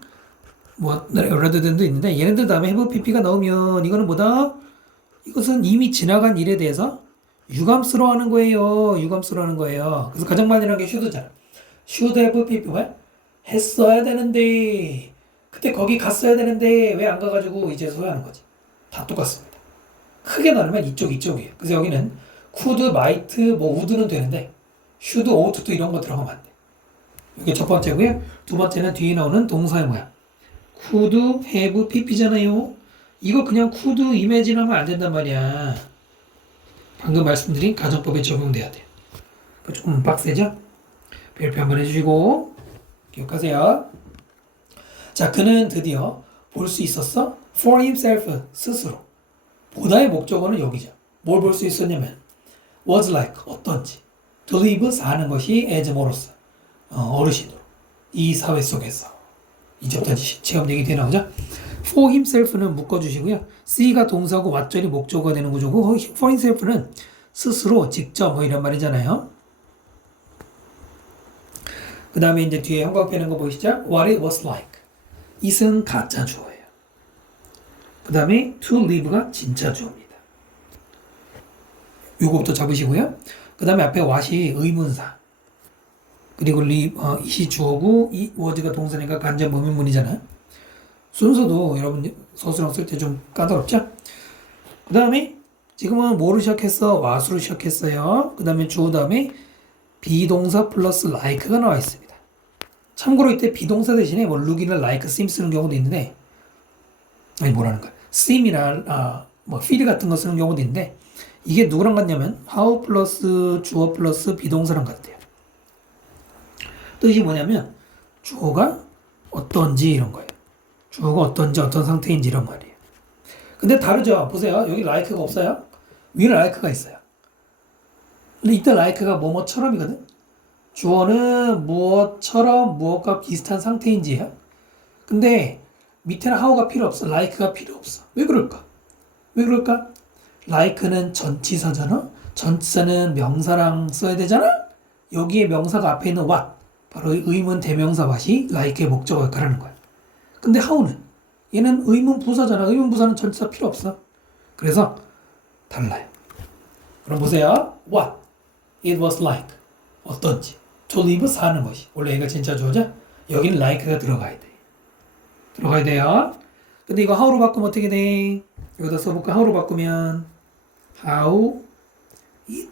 뭐 여러 대도 있는데 얘네들 다음에 have pp가 나오면 이거는 뭐다? 이것은 이미 지나간 일에 대해서 유감스러워하는 거예요. 유감스러워하는 거예요. 그래서 가장 많이 하는 게 should잖아. should have pp 왜? 했어야 되는데 그때 거기 갔어야 되는데 왜 안 가가지고 이제 소유하는 거지. 다 똑같습니다. 크게 나누면 이쪽이에요. 그래서 여기는 could, might, 뭐 would는 되는데 should, ought to 이런 거 들어가면 안 돼. 이게 첫 번째고요. 두 번째는 뒤에 나오는 동사의 모양. could, have, pp잖아요. 이거 그냥 could, imagine 하면 안 된단 말이야. 방금 말씀드린 가정법에 적용돼야 돼요. 조금 빡세죠? 별표 한번 해주시고 기억하세요. 자, 그는 드디어 볼 수 있었어? For himself, 스스로. 보다의 목적어는 여기죠. 뭘 볼 수 있었냐면 was like, 어떤지. to live, 사는 것이 as 뭐로서. 어르신으로. 이 사회 속에서. 이제부터 체험 얘기 되나 보죠? For himself는 묶어주시고요. C가 동사고 왓절이 목적어가 되는 구조고 for himself는 스스로, 직접 뭐 이런 말이잖아요. 그 다음에 이제 뒤에 형광 빼는 거 보이시죠? What it was like. it은 가짜 주어예요. 그 다음에 to live가 진짜 주어입니다. 요거부터 잡으시고요. 그 다음에 앞에 what이 의문사. 그리고 it이 주어고 이 was가 동사니까 간접 의문문이잖아요. 순서도 여러분 서술형 쓸 때 좀 까다롭죠? 그 다음에 지금은 뭐로 시작했어? what으로 시작했어요. 그 다음에 주어 다음에 비동사 플러스 like가 나와 있습니다. 참고로 이때 비동사 대신에 뭐 look이나 like, seem 쓰는 경우도 있는데 아니 뭐라는 거야? seem이나 뭐 feel 같은 거 쓰는 경우도 있는데 이게 누구랑 같냐면 how 플러스 주어 플러스 비동사랑 같대요. 뜻이 뭐냐면 주어가 어떤지 이런 거예요. 주어가 어떤지 어떤 상태인지 이런 말이에요. 근데 다르죠. 보세요. 여기 like가 없어요. 위에 like가 있어요. 근데 이때 like가 뭐뭐처럼이거든. 주어는 무엇처럼 무엇과 비슷한 상태인지예요. 근데 밑에는 how가 필요 없어. like가 필요 없어. 왜 그럴까? 왜 그럴까? like는 전치사잖아. 전치사는 명사랑 써야 되잖아. 여기에 명사가 앞에 있는 what, 바로 의문 대명사 what이 like의 목적어 역할을 하는 거야. 근데 how는 얘는 의문 부사잖아. 의문 부사는 전치사 필요 없어. 그래서 달라요. 그럼 보세요. what it was like. 어떤지. to live 사는 것이. 원래 얘가 진짜 주어죠? 여기는 like가 들어가야 돼. 들어가야 돼요. 근데 이거 how로 바꾸면 어떻게 돼? 여기다 써볼까? how로 바꾸면 how it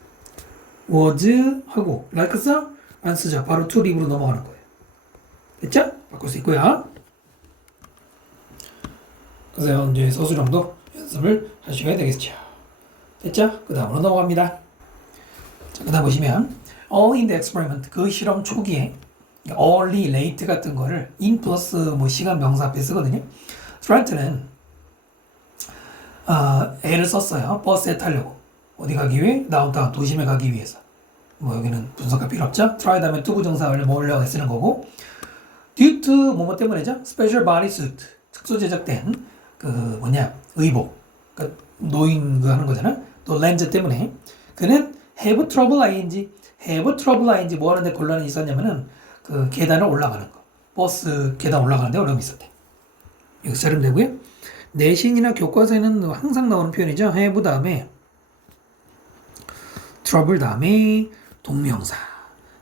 was 하고 like 써? 안 쓰죠. 바로 to live로 넘어가는 거예요. 됐죠? 바꿀 수 있고요. 그래서 이제 서술형도 연습을 하셔야 되겠죠. 됐죠? 그 다음으로 넘어갑니다. 자, 그 다음 보시면 all in the experiment, 그 실험 초기에 early, late 같은 거를 in 플러스 뭐 시간 명사 앞에 쓰거든요. 트렌트는 애를 썼어요. 버스에 타려고. 어디 가기 위해? 다운타운 도심에 가기 위해서. 뭐 여기는 분석할 필요 없죠. try 다음에 to 부정사를 모으려고 쓰는 거고 due to 뭐뭐 때문에죠? special body suit, 특수 제작된 그 뭐냐 의복, 그러니까 노인 그 하는 거잖아. 또 렌즈 때문에 그는 have trouble ing 뭐 하는데 곤란이 있었냐면은 그 계단을 올라가는 거, 버스 계단 올라가는데 어려움이 있었대. 여기서 자르면 되고요. 내신이나 교과서에는 항상 나오는 표현이죠. have 다음에 trouble 다음에 동명사.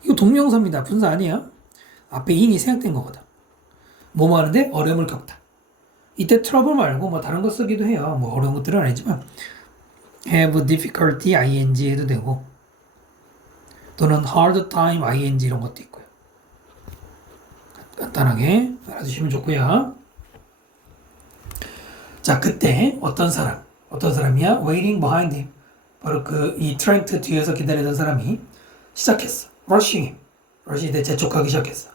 이거 동명사입니다. 분사 아니에요. 앞에 in이 생략된 거거든. 뭐뭐 하는데 어려움을 겪다. 이때 trouble 말고 뭐 다른 거 쓰기도 해요. 뭐 어려운 것들은 아니지만 have difficulty ing 해도 되고 또는 hard time ing 이런 것도 있고요. 간단하게 알아두시면 좋고요. 자, 그때 어떤 사람이야? waiting behind him. 바로 이 트렌트 뒤에서 기다리던 사람이 시작했어. rushing 대 재촉하기 시작했어.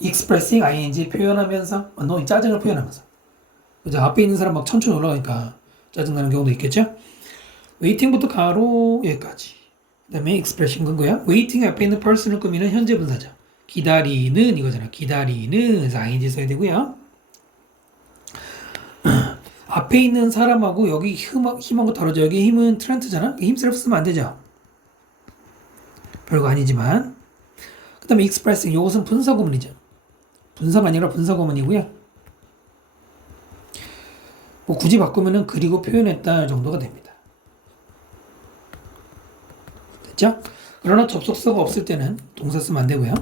expressing ing 표현하면서 너의 짜증을 표현하면서. 그죠? 앞에 있는 사람 막 천천히 올라가니까 짜증나는 경우도 있겠죠? waiting부터 가로 여기까지. 그 다음에 expressing 건 거야. waiting 앞에 있는 person을 꾸미는 현재 분사죠. 기다리는 이거잖아. 기다리는 그래서 ing 써야 되고요. 앞에 있는 사람하고 여기 힘하고 다르죠. 여기 힘은 트렌트잖아. 힘쓰려 쓰면 안 되죠. 별거 아니지만. 그 다음에 expressing 이것은 분사구문이죠. 분사가 아니라 분사구문이고요. 뭐 굳이 바꾸면은 그리고 표현했다 정도가 됩니다. 됐죠? 그러나 접속사가 없을 때는 동사 쓰면 안 되고요.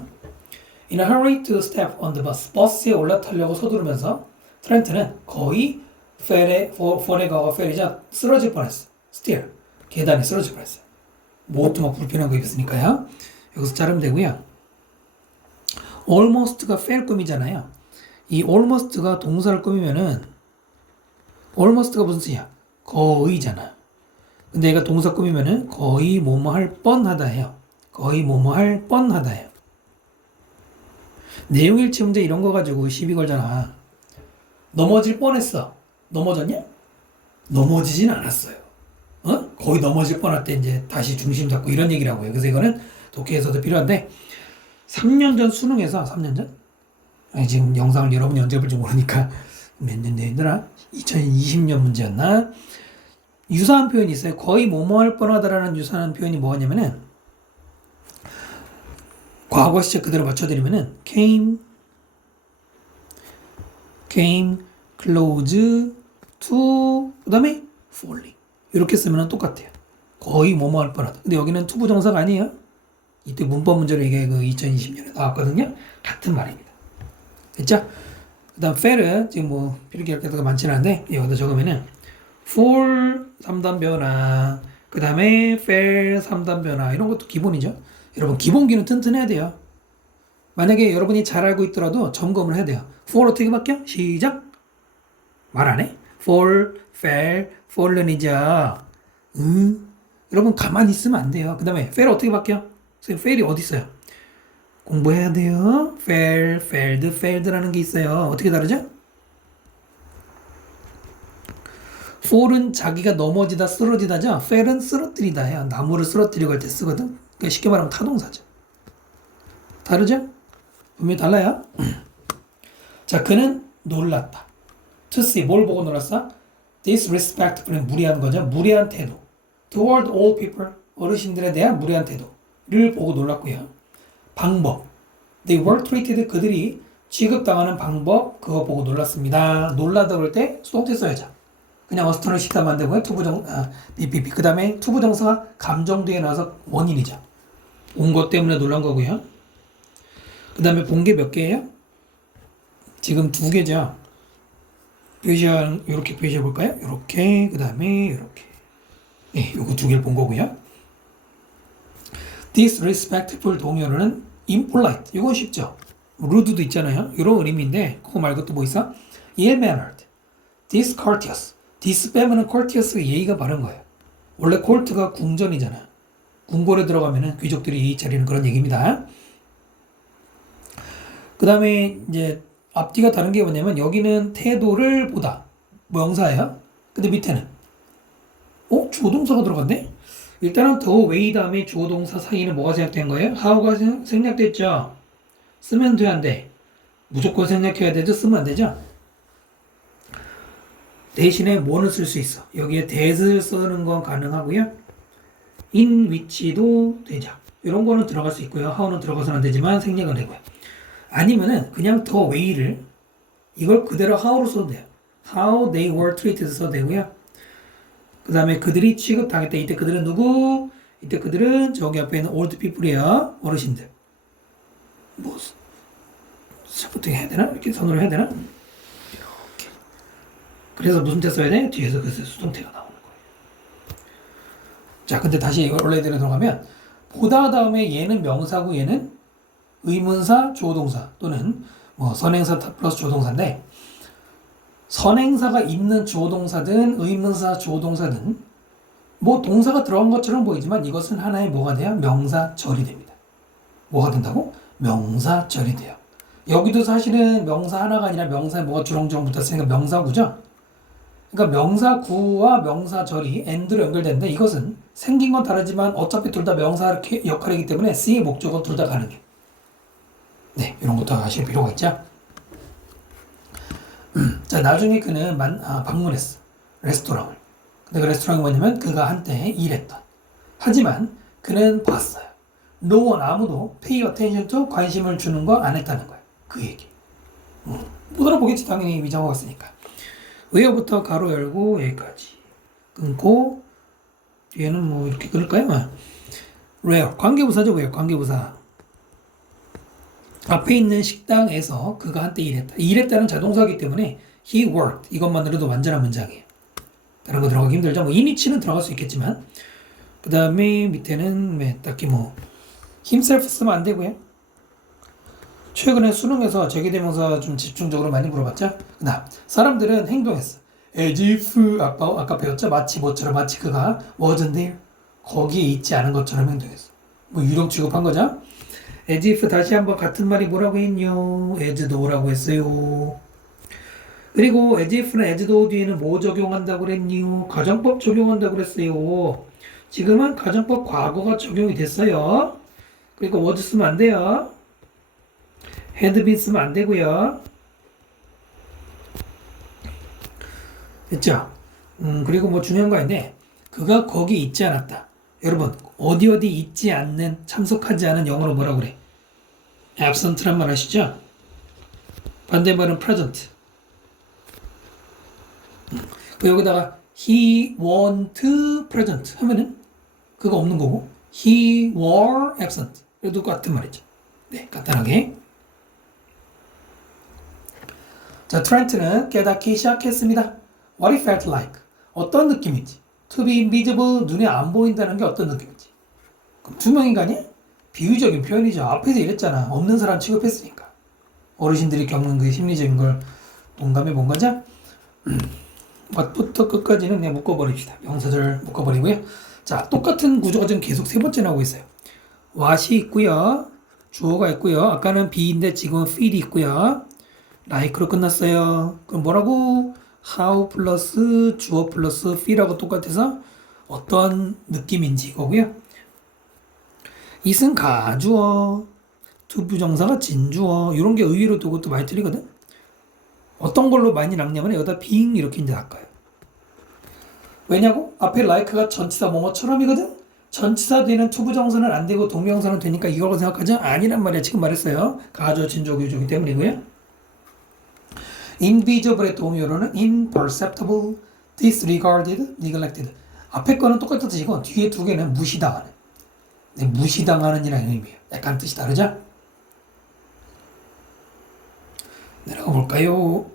In a hurry to step on the bus. 버스에 올라타려고 서두르면서 트렌트는 거의 falle가 fell이자 쓰러질 뻔했어. steer. 계단에 쓰러질 뻔했어. 뭐또 막 불편한 거 입었으니까요. 여기서 자르면 되고요. almost가 fell 꾸미잖아요. 이 almost가 동사를 꾸미면은 almost가 무슨 뜻이야? 거의잖아. 근데 얘가 동사 꾸미면은 거의 뭐뭐 할 뻔하다 해요. 거의 뭐뭐 할 뻔하다 해요. 내용일치 문제 이런 거 가지고 시비 걸잖아. 넘어질 뻔했어. 넘어졌냐? 넘어지진 않았어요. 거의 넘어질 뻔할 때 이제 다시 중심 잡고 이런 얘기라고 해요. 그래서 이거는 독해에서도 필요한데 3년 전 수능에서 3년 전? 아니 지금 영상을 여러분이 언제 볼지 모르니까 몇 년 되더라? 2020년 문제였나? 유사한 표현이 있어요. 거의 뭐뭐 할 뻔하다라는 유사한 표현이 뭐냐면은 과거 시제 그대로 맞춰드리면은 came close to 그 다음에 falling 이렇게 쓰면 똑같아요. 거의 뭐뭐 할 뻔하다. 근데 여기는 투부 정사가 아니에요. 이때 문법 문제로 이게 그 2020년에 나왔거든요. 같은 말입니다. 됐죠? 그 다음 fell은 지금 뭐 필기할 게가 많지는 않은데 여기다 적으면은 for 3단 변화 그 다음에 fell 3단 변화 이런 것도 기본이죠. 여러분 기본기는 튼튼해야 돼요. 만약에 여러분이 잘 알고 있더라도 점검을 해야 돼요. for 어떻게 바뀌어? 시작. 말 안 해? fall, fell, fallen이죠. 여러분 가만히 있으면 안 돼요. 그 다음에 fell 어떻게 바뀌어? 선생님 fell이 어디 있어요? 공부해야 돼요. fell, failed, failed라는 게 있어요. 어떻게 다르죠? fall은 자기가 넘어지다 쓰러지다죠. fail은 쓰러뜨리다예요. 나무를 쓰러뜨리고 할 때 쓰거든. 그러니까 쉽게 말하면 타동사죠. 다르죠? 분명히 달라요. 자, 그는 놀랐다. to see 뭘 보고 놀랐어? disrespectful은 무례한 거죠. 무례한 태도. toward all people 어르신들에 대한 무례한 태도를 보고 놀랐고요. 방법 they were treated 그들이 취급당하는 방법 그거 보고 놀랐습니다. 놀라다 그럴 때 수동태 써야죠. 그냥 어스턴을 시키면 안 되고요. BPP 그 다음에 투부정사가 감정 뒤에 나와서 원인이죠. 온 것 때문에 놀란 거고요. 그 다음에 본 게 몇 개예요? 지금 2개죠. 이렇게 표시해 볼까요? 이렇게 그 다음에 이렇게 네, 요거 2개를 본 거고요. disrespectful 동요는 impolite 이건 쉽죠. rude도 있잖아요. 이런 의미인데 그거 말고 또 뭐 있어? ill-mannered, discourteous. dis 빼면은 courteous가 예의가 바른 거예요. 원래 court가 궁전이잖아. 궁궐에 들어가면은 귀족들이 예의 차리는 그런 얘기입니다. 그 다음에 이제 앞뒤가 다른 게 뭐냐면 여기는 태도를 보다 명사예요. 근데 밑에는 주어 동사가 들어갔네. 일단은 the way 다음에 주어 동사 사이에는 뭐가 생략된 거예요? how가 생략됐죠. 쓰면 돼 안 돼? 무조건 생략해야 되죠. 쓰면 안 되죠. 대신에 뭐는 쓸 수 있어. 여기에 that을 쓰는 건 가능하고요. in which도 되죠. 이런 거는 들어갈 수 있고요. how는 들어가서는 안 되지만 생략은 되고요. 아니면은 그냥 the way를 이걸 그대로 how로 써도 돼요. how they were treated 써도 되고요. 그 다음에 그들이 취급당했다. 이때 그들은 누구? 이때 그들은 저기 앞에 있는 old people이에요. 어르신들. 뭐 어떻게 해야 되나? 이렇게 손으로 해야 되나? 이렇게. 그래서 무슨 태 써야 돼? 뒤에서 그래서 수동태가 나오는 거예요. 자, 근데 다시 원래대로 들어가면 보다 다음에 얘는 명사고 얘는 의문사, 주어동사 또는 뭐 선행사 플러스 주어동사인데 선행사가 있는 주어동사든 의문사 주어동사든 뭐 동사가 들어간 것처럼 보이지만 이것은 하나의 뭐가 돼요? 명사절이 됩니다. 뭐가 된다고? 명사절이 돼요. 여기도 사실은 명사 하나가 아니라 명사에 뭐가 주렁주렁 붙었으니까 명사구죠. 그러니까 명사구와 명사절이 and로 연결되는데 이것은 생긴 건 다르지만 어차피 둘 다 명사 역할이기 때문에 C의 목적은 둘 다 가능해요. 네, 이런 것도 아실 필요가 있죠. 자, 나중에 그는 방문했어. 레스토랑을. 근데 그 레스토랑이 뭐냐면 그가 한때 일했던. 하지만 그는 봤어요. No one 아무도 pay attention to 관심을 주는 거 안 했다는 거예요. 그 얘기. 못 알아보겠지 당연히 위장하고 있으니까. where부터 가로 열고 여기까지 끊고 뒤에는 뭐 이렇게 끊을까요? where 관계부사죠. where 관계부사. 앞에 있는 식당에서 그가 한때 일했다. 일했다는 자동사이기 때문에 he worked 이것만으로도 완전한 문장이에요. 다른 거 들어가기 힘들죠. 뭐 in이치는 들어갈 수 있겠지만 그 다음에 밑에는 딱히 뭐 himself 쓰면 안 되고요. 최근에 수능에서 제기대명사 좀 집중적으로 많이 물어봤죠. 그다음 사람들은 행동했어. as if 아까 배웠죠. 마치 뭐처럼 마치 그가 wasn't there 거기에 있지 않은 것처럼 행동했어. 뭐 유령 취급한 거죠. as if 다시 한번 같은 말이 뭐라고 했뇨? as though라고 했어요. 그리고 as if는 as though 뒤에는 뭐 적용한다고 그랬뇨? 가정법 적용한다고 그랬어요. 지금은 가정법 과거가 적용이 됐어요. 그러니까 was 쓰면 안 돼요. had been 쓰면 안 되고요. 됐죠? 그리고 뭐 중요한 거 있네. 그가 거기 있지 않았다. 여러분 어디 있지 않는 참석하지 않은 영어로 뭐라고 그래? absent란 말 아시죠? 반대말은 present. 그 여기다가 he want present 하면은 그거 없는 거고 he were absent 그래도 같은 말이죠. 네, 간단하게. 자, 트렌트는 깨닫기 시작했습니다. What it felt like. 어떤 느낌인지. To be invisible, 눈에 안 보인다는 게 어떤 느낌인지. 그럼 투명인간이? 비유적인 표현이죠. 앞에서 이랬잖아. 없는 사람 취급했으니까. 어르신들이 겪는 그 심리적인 걸 동감해 본 거죠? 맛부터 끝까지는 그냥 묶어버립시다. 명사절 묶어버리고요. 자, 똑같은 구조가 지금 계속 세 번째 나오고 있어요. what이 있고요. 주어가 있고요. 아까는 be인데 지금은 feel이 있고요. like로 끝났어요. 그럼 뭐라고? how 플러스 주어 플러스 feel하고 똑같아서 어떤 느낌인지 이거고요. it은 가주어, to 부정사가 진주어 이런 게 의외로 또 그것도 많이 틀리거든. 어떤 걸로 많이 낚냐면 여기다 being 이렇게 이제 할까요? 왜냐고? 앞에 like가 전치사 뭐뭐처럼이거든? 전치사 뒤에는 투부정사는 안 되고 동명사는 되니까 이거라고 생각하죠? 아니란 말이야. 지금 말했어요. 가주어, 진주어, 교조기 때문이고요. invisible의 도움으로는 imperceptible, disregarded, neglected. 앞에 거는 똑같은 뜻이고 뒤에 두 개는 무시당하는. 네, 무시당하는 이라는 의미예요. 약간 뜻이 다르죠? 내려가 볼까요?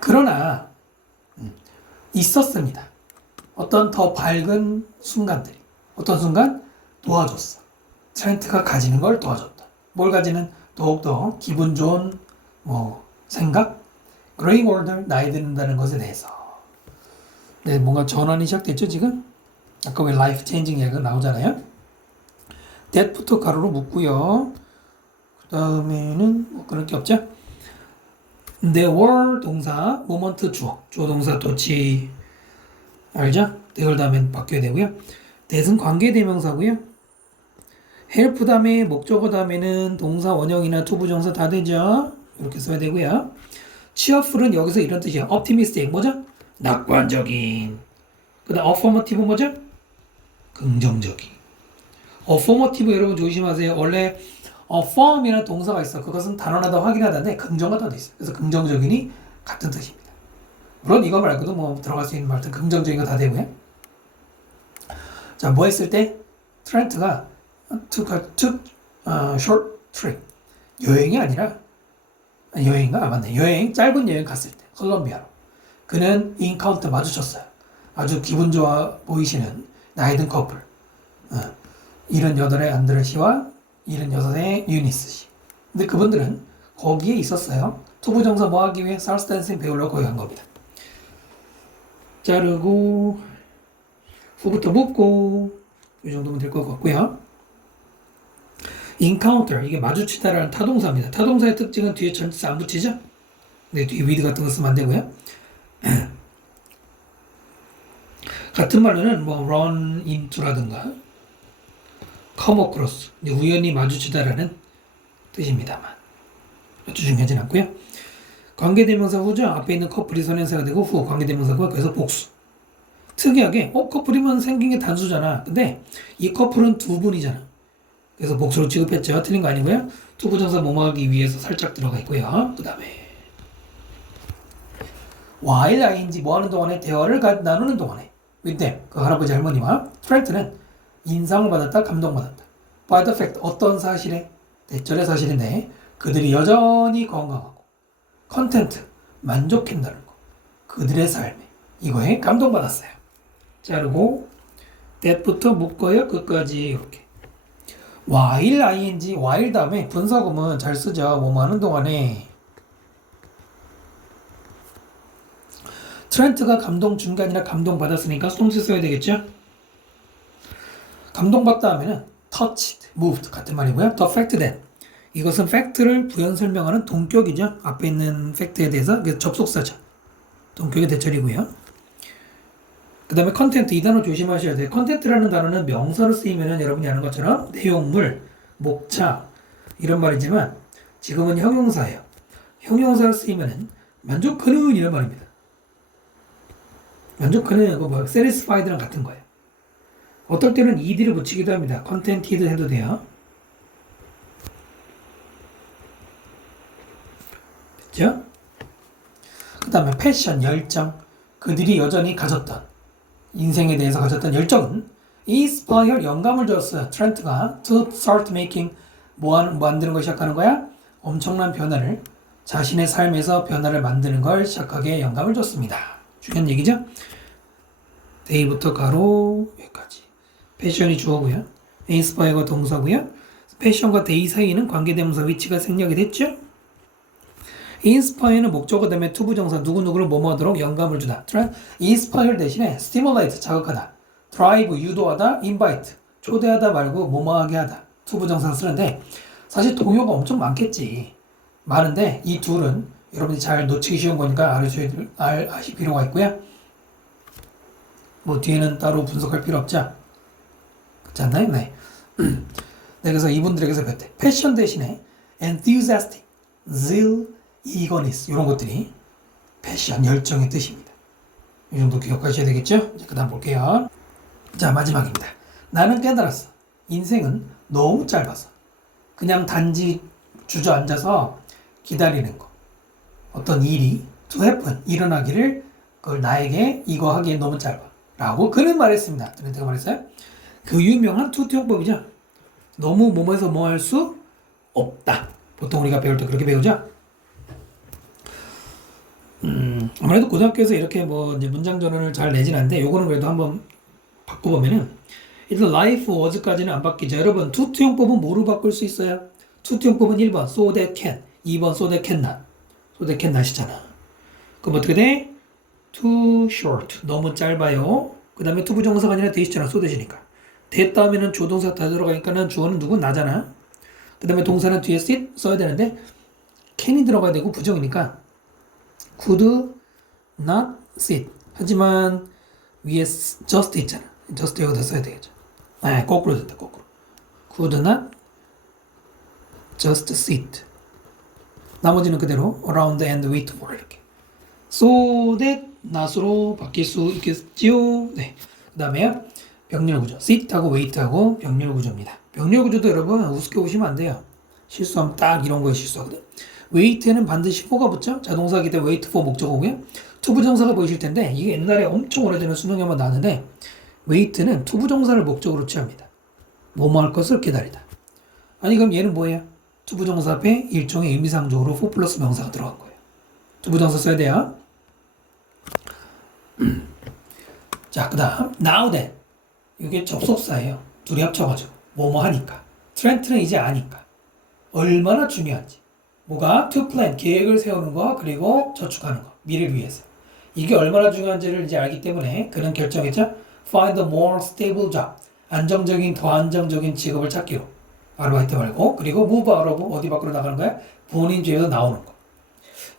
그러나 있었습니다. 어떤 더 밝은 순간들이. 어떤 순간? 도와줬어. 트렌트가 가지는 걸 도와줬다. 뭘 가지는? 더욱더 기분 좋은 생각? growing older, 나이 든다는 것에 대해서. 네, 뭔가 전환이 시작됐죠, 지금? 아까 왜 life changing 얘기가 나오잖아요? that부터 가로로 묶고요. 그 다음에는 뭐 그럴 게 없죠? There were 동사, moment 주어, 주어 동사 도치 알죠? there 다음에 바뀌어야 되고요. that은 관계대명사고요. help 다음에 목적어 다음에는 동사 원형이나 투부정사 다 되죠? 이렇게 써야 되고요. cheerful은 여기서 이런 뜻이야. optimistic 뭐죠? 낙관적인. 그 다음 affirmative 뭐죠? 긍정적인. affirmative 여러분 조심하세요. 원래 affirm이라는 동사가 있어. 그것은 단언하다 확인하다인데 긍정하다도 있어. 그래서 긍정적인이 같은 뜻입니다. 물론 이거 말고도 뭐 들어갈 수 있는 말들 긍정적인 거 다 되고요. 자, 뭐 했을 때 트렌트가 took a short trip. 여행이 아니라 여행인가? 맞네. 여행, 짧은 여행 갔을 때 콜롬비아로 그는 인카운터 마주쳤어요. 아주 기분 좋아 보이시는 나이 든 커플 78의 안드레시와 76의 유니스 씨. 근데 그분들은 거기에 있었어요. 투부정사 뭐 하기 위해 살스 댄싱 배우려고 거기 간 겁니다. 자르고 후부터 묶고 이 정도면 될 것 같고요. encounter 이게 마주치다라는 타동사입니다. 타동사의 특징은 뒤에 전치사 안 붙이죠? 네, 뒤에 with 같은 거 쓰면 안 되고요. 같은 말로는 뭐 run into라든가 come across 우연히 마주치다라는 뜻입니다만 아주 중요하진 않고요. 관계대명사 후죠. 앞에 있는 커플이 선행사가 되고 후 관계대명사가 그래서 복수. 특이하게 커플이면 생긴 게 단수잖아. 근데 이 커플은 두 분이잖아. 그래서 복수로 취급했죠. 틀린 거 아니고요. 투부정사 뭐뭐하기 위해서 살짝 들어가 있고요. 그 다음에 while ing 뭐하는 동안에 대화를 나누는 동안에 with them 그 할아버지 할머니와 트렌트는 인상을 받았다 감동받았다. by the fact 어떤 사실에 대절의 사실인데 그들이 여전히 건강하고 컨텐트 만족한다는 거 그들의 삶에 이거에 감동받았어요. 자르고 that부터 묶어요. 끝까지 이렇게 while ing while 다음에 분사구문 잘 쓰죠. 뭐뭐 하는 동안에 트렌트가 감동 준 게 아니라 감동받았으니까 수동태 써야 되겠죠. 감동받다 하면은 touched, moved 같은 말이고요. the fact that 이것은 팩트를 부연 설명하는 동격이죠. 앞에 있는 팩트에 대해서 접속사죠. 동격의 대절이고요. 그 다음에 컨텐트 이 단어 조심하셔야 돼요. 컨텐트라는 단어는 명사로 쓰이면 여러분이 아는 것처럼 내용물, 목차 이런 말이지만 지금은 형용사예요. 형용사로 쓰이면 만족하는 이런 말입니다. 만족하는 뭐 satisfied랑 같은 거예요. 어떨 때는 ed를 붙이기도 합니다. contented 해도 돼요. 그죠? 그 다음에 패션, 열정. 그들이 여전히 가졌던, 인생에 대해서 가졌던 열정은 inspire, 영감을 줬어요. 트렌트가 to start making, 만드는 걸 시작하는 거야? 엄청난 변화를, 자신의 삶에서 변화를 만드는 걸 시작하게 영감을 줬습니다. 중요한 얘기죠? 데이부터 가로 여기까지. 패션이 주어고요. inspire가 동사고요. 패션과 데이 사이에는 관계대명사 위치가 생략이 됐죠? inspire는 목적어 다음에 투부정사 누구누구를 뭐뭐하도록 영감을 주다. inspire 대신에 stimulate, 자극하다. drive, 유도하다. invite, 초대하다 말고 뭐뭐하게 하다. 투부정사 쓰는데 사실 동요가 엄청 많겠지. 많은데 이 둘은 여러분이 잘 놓치기 쉬운 거니까 아실 필요가 있고요. 뭐 뒤에는 따로 분석할 필요 없죠. 그렇지 않나요? 네. 네, 그래서 이분들에게서 배웠대. 패션 대신에 enthusiastic, zeal, eagerness 이런 것들이 패션, 열정의 뜻입니다. 이 정도 기억하셔야 되겠죠? 이제 그 다음 볼게요. 자, 마지막입니다. 나는 깨달았어. 인생은 너무 짧아서 그냥 단지 주저앉아서 기다리는 거. 어떤 일이 to happen, 일어나기를 그걸 나에게 이거 하기엔 너무 짧아. 라고 그는 말했습니다. 트렌트가 말했어요. 그 유명한 투투용법이죠. 너무 뭐뭐해서 뭐 할 수 없다. 보통 우리가 배울 때 그렇게 배우죠. 아무래도 고등학교에서 이렇게 뭐 이제 문장 전환을 잘 내진 않는데 요거는 그래도 한번 바꿔보면은 일단 life was까지는 안 바뀌죠. 여러분 투투용법은 뭐로 바꿀 수 있어요? 투투용법은 1번 so that can, 2번 so that can not. so that can not이잖아. 그럼 어떻게 돼? too short, 너무 짧아요. 그 다음에 투부정사가 아니라 돼 있잖아. so that이니까. that 다음에는 조동사 다 들어가니까는 주어는 누구? 나잖아. 그 다음에 동사는 뒤에 sit 써야 되는데 can이 들어가야 되고 부정이니까 could not sit. 하지만 위에 just 있잖아. just 여기다 써야 되겠죠. 아, 거꾸로 됐다. 거꾸로. could not just sit. 나머지는 그대로 around and wait for 이렇게. so that not으로 바뀔 수 있겠지요. 네. 그 다음에 병렬 구조. sit하고 wait하고 병렬 구조입니다. 병렬 구조도 여러분 우습게 보시면 안 돼요. 실수하면 딱 이런 거에 실수하거든. wait에는 반드시 for가 붙죠. 자동사기 때문에 wait for 목적어고요. 투부정사가 보이실 텐데 이게 옛날에 엄청 오래전에 수능에 한번 나왔는데 wait는 투부정사를 목적으로 취합니다. 뭐뭐 할 것을 기다리다. 아니 그럼 얘는 뭐예요? 투부정사 앞에 일종의 의미상적으로 for 플러스 명사가 들어간 거예요. 투부정사 써야 돼요. 자, 그 다음 now that 이게 접속사예요. 둘이 합쳐가지고 뭐뭐 하니까. 트렌트는 이제 아니까 얼마나 중요한지. 뭐가? to plan, 계획을 세우는 거 그리고 저축하는 거. 미래를 위해서. 이게 얼마나 중요한지를 이제 알기 때문에 그는 결정했죠. Find a more stable job. 안정적인, 더 안정적인 직업을 찾기로. 아르바이트 말고. 그리고 move out of, 어디 밖으로 나가는 거야? 본인 집에서 나오는 거.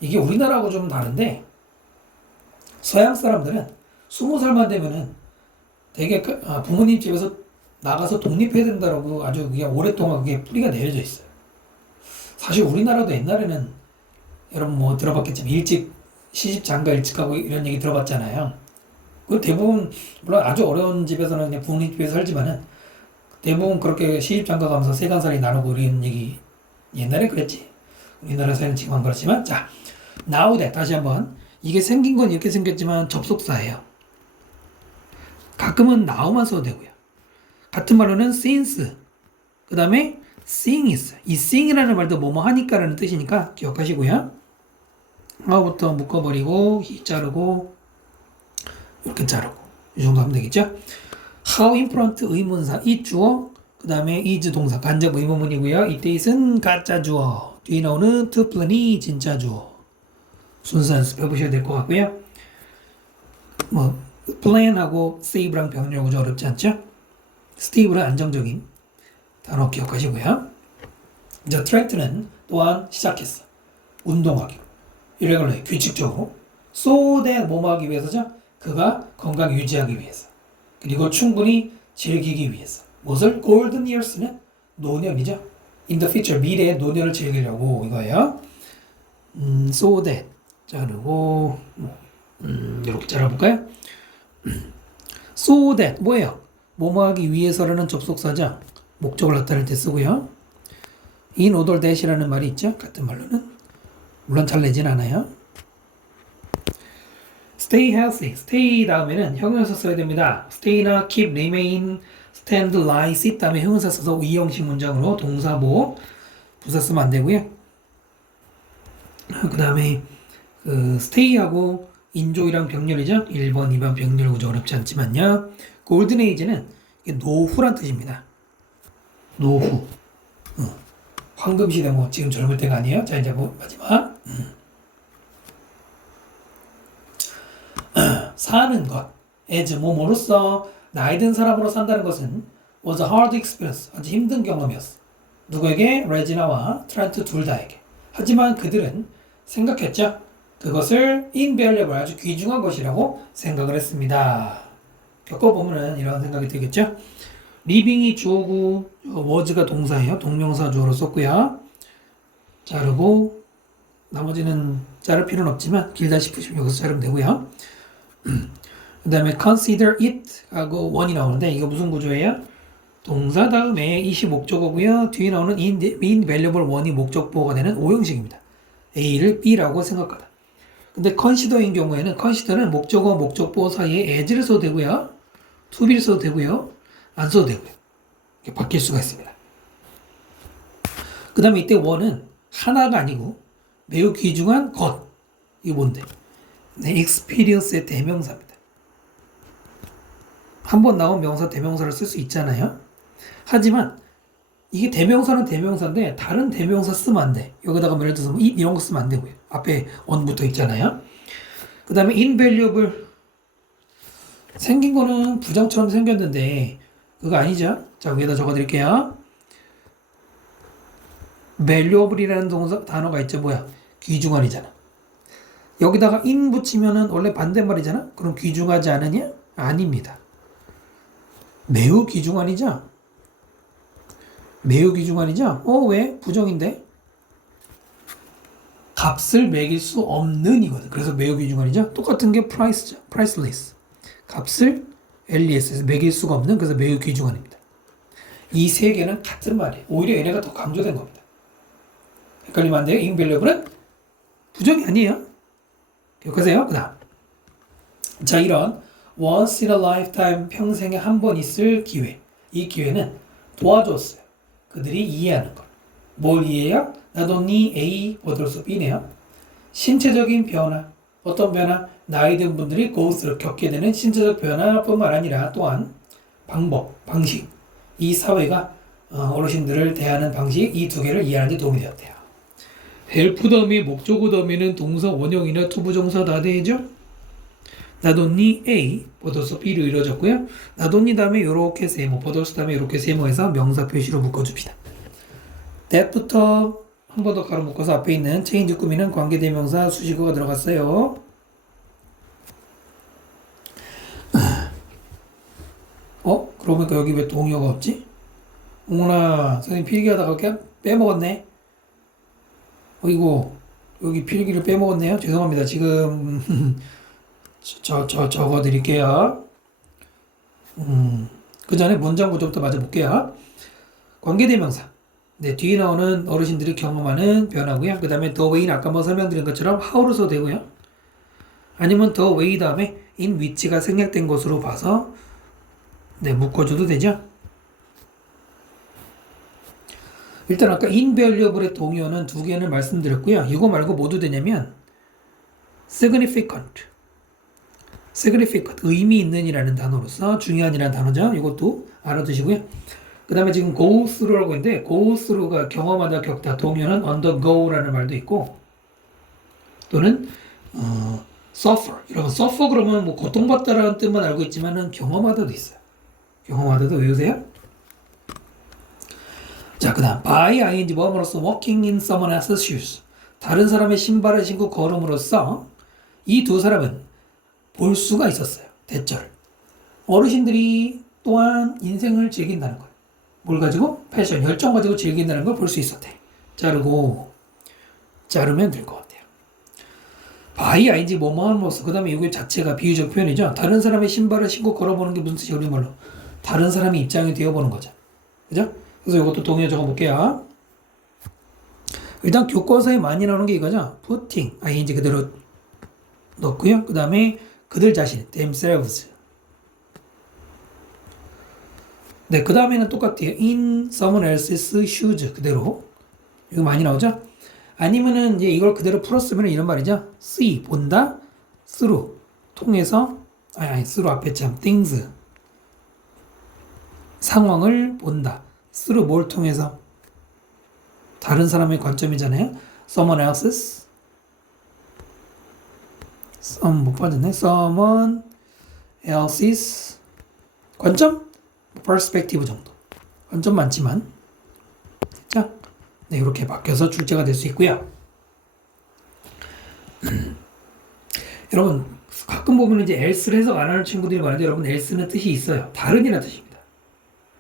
이게 우리나라하고 좀 다른데 서양 사람들은 20살만 되면은 되게 부모님 집에서 나가서 독립해야 된다라고 아주 그냥 오랫동안 그게 뿌리가 내려져 있어요. 사실 우리나라도 옛날에는 여러분 뭐 들어봤겠지만 일찍 시집 장가 일찍 가고 이런 얘기 들어봤잖아요. 그 대부분 물론 아주 어려운 집에서는 그냥 부모님 집에서 살지만은 대부분 그렇게 시집 장가 가면서 세간살이 나누고 이런 얘기 옛날에 그랬지. 우리나라에서는 지금 안 그렇지만 자 now that 다시 한번 이게 생긴 건 이렇게 생겼지만 접속사예요. 가끔은 now만 써도 되고요. 같은 말로는 since 그 다음에 sing 있어요. 이 sing이라는 말도 뭐뭐 하니까라는 뜻이니까 기억하시고요. how부터 묶어버리고 he 자르고 이렇게 자르고 이 정도 하면 되겠죠. how in front 의문사 이 주어 그 다음에 is 동사 간접 의문문이고요. 이때는 가짜 주어 뒤에 나오는 to plan이 진짜 주어 순서 연습해 보셔야 될 것 같고요. 뭐 plan하고 save랑 병렬 구조 어렵지 않죠? stable은 안정적인 단어 기억하시고요. 이제 트렌트는 또한 시작했어. 운동하기로. irregularly, 규칙적으로. so that 뭐뭐 하기 위해서죠? 그가 건강 유지하기 위해서. 그리고 충분히 즐기기 위해서. 무엇을? golden years는 노년이죠. in the future, 미래의 노년을 즐기려고 이거예요. so that. 자르고, 이렇게 자르볼까요? so that, 뭐예요? 뭐뭐 하기 위해서라는 접속사죠. 목적을 나타낼 때 쓰고요. in order that이라는 말이 있죠. 같은 말로는 물론 잘 내진 않아요. stay healthy. stay 다음에는 형용사 써야 됩니다. stay나 keep, remain, stand, lie, sit 다음에 형용사 써서 이형식 문장으로 동사, 뭐 부사 쓰면 안 되고요. 그 다음에 stay하고 enjoy랑 병렬이죠. 1번, 2번 병렬 구조 어렵지 않지만요. 골든 에이지는 노후란 뜻입니다. 노후. 황금 시대 뭐 지금 젊을 때가 아니에요. 자 이제 뭐 마지막 사는 것 as 뭐뭐로서 나이 든 사람으로 산다는 것은 was a hard experience 아주 힘든 경험이었어. 누구에게? 레지나와 트란트 둘 다에게. 하지만 그들은 생각했죠. 그것을 invaluable 아주 귀중한 것이라고 생각을 했습니다. 겪어보면 이런 생각이 들겠죠. living이 주어고 was가 동사예요. 동명사 주어로 썼고요. 자르고 나머지는 자를 필요는 없지만 길다 싶으시면 여기서 자르면 되고요. 그 다음에 consider it 하고 one이 나오는데 이거 무슨 구조예요? 동사 다음에 이시 목적어고요. 뒤에 나오는 invaluable one이 목적보어가 되는 오형식입니다. A를 B라고 생각하다. 근데 consider인 경우에는 consider는 목적어, 목적보어 사이에 as를 써도 되고요. to be를 써도 되고요. 안 써도 되고요. 이렇게 바뀔 수가 있습니다. 그 다음에 이때 one은 하나가 아니고 매우 귀중한 것. 이게 뭔데? 네, experience의 대명사입니다. 한 번 나온 명사 대명사를 쓸 수 있잖아요. 하지만 이게 대명사는 대명사인데 다른 대명사 쓰면 안 돼. 여기다가 예를 들어서 이런 거 쓰면 안 되고요. 앞에 on부터 있잖아요. 그 다음에 invaluable 생긴 거는 부정처럼 생겼는데 그거 아니죠. 자 위에다 적어드릴게요. valuable이라는 동사 단어가 있죠. 뭐야? 귀중한이잖아. 여기다가 in 붙이면은 원래 반대말이잖아. 그럼 귀중하지 않으냐? 아닙니다. 매우 귀중한이죠. 매우 귀중한이죠? 왜? 부정인데? 값을 매길 수 없는 이거든. 그래서 매우 귀중한이죠? 똑같은 게 price죠. priceless. 값을 LES에서 매길 수가 없는, 그래서 매우 귀중한입니다. 이 세 개는 같은 말이에요. 오히려 얘네가 더 강조된 겁니다. 헷갈리면 안 돼요. invaluable은 부정이 아니에요. 기억하세요? 그 다음. 자, 이런 once in a lifetime 평생에 한 번 있을 기회. 이 기회는 도와줬어요. 그들이 이해하는 것. 뭘 이해해요? Not only A, but also B네요. 신체적인 변화. 어떤 변화? 나이 든 분들이 go through, 겪게 되는 신체적 변화뿐만 아니라 또한 방법, 방식. 이 사회가 어르신들을 대하는 방식, 이 두 개를 이해하는 데 도움이 되었대요. help 다음에 목적어 다음에는 동사 원형이나 투부정사 다 되죠? Not only A, but also B로 이루어졌고요. Not only 다음에 이렇게 세모, but also 다음에 이렇게 세모해서 명사 표시로 묶어줍니다. that부터 한 번 더 가로 묶어서 앞에 있는 change 꾸미는 관계대명사 수식어가 들어갔어요. 그러고 보니까 여기 왜 동의어가 없지? 어머나, 선생님 필기하다가 빼먹었네. 어이구, 여기 필기를 빼먹었네요. 죄송합니다. 지금 적어드릴게요. 그 전에 문장 구조부터 맞아 볼게요. 관계대명사. 네, 뒤에 나오는 어르신들이 경험하는 변화고요. 그 다음에 the way는 아까 뭐 설명드린 것처럼 how로 써도 되고요. 아니면 the way 다음에 in which가 생략된 것으로 봐서 네, 묶어줘도 되죠. 일단 아까 invaluable의 동의어는 두 개는 말씀드렸고요. 이거 말고 뭐도 되냐면 significant, 의미 있는이라는 단어로서 중요한이라는 단어죠. 이것도 알아두시고요. 그 다음에 지금 go through라고 했는데 go through가 경험하다, 겪다, 동의어는 undergo라는 말도 있고 또는 suffer, 이런 suffer 그러면 뭐 고통받다라는 뜻만 알고 있지만은 경험하다도 있어요. 경험하다도 외우세요. 자, 그 다음 by ing 뭐함으로써 walking in someone else's shoes, 다른 사람의 신발을 신고 걸음으로써 이 두 사람은 볼 수가 있었어요. 대절. 어르신들이 또한 인생을 즐긴다는 거예요. 뭘 가지고? 패션, 열정 가지고 즐긴다는 걸 볼 수 있었대. 자르면 될 것 같아요. by ing 뭐뭐함으로써, 그 다음에 이거 자체가 비유적 표현이죠. 다른 사람의 신발을 신고 걸어보는 게 무슨 뜻이에요? 우리말로 다른 사람의 입장이 되어보는 거죠. 그죠? 그래서 이것도 동의어 적어볼게요. 일단 교과서에 많이 나오는 게 이거죠. putting, ing 그대로 넣고요. 그 다음에 그들 자신, themselves. 네, 그 다음에는 똑같아요. in someone else's shoes 그대로. 이거 많이 나오죠? 아니면은 이제 이걸 그대로 풀었으면 이런 말이죠. see, 본다, through, 통해서, through 앞에 참, things. 상황을 본다. through 뭘 통해서? 다른 사람의 관점이잖아요. someone else's. 못 빠졌네. someone else's. 관점? perspective 정도. 관점 많지만. 됐죠? 네, 이렇게 바뀌어서 출제가 될 수 있고요. 여러분, 가끔 보면 이제 else를 해석 안 하는 친구들이 많은데 여러분, else는 뜻이 있어요. 다른이라는 뜻입니다.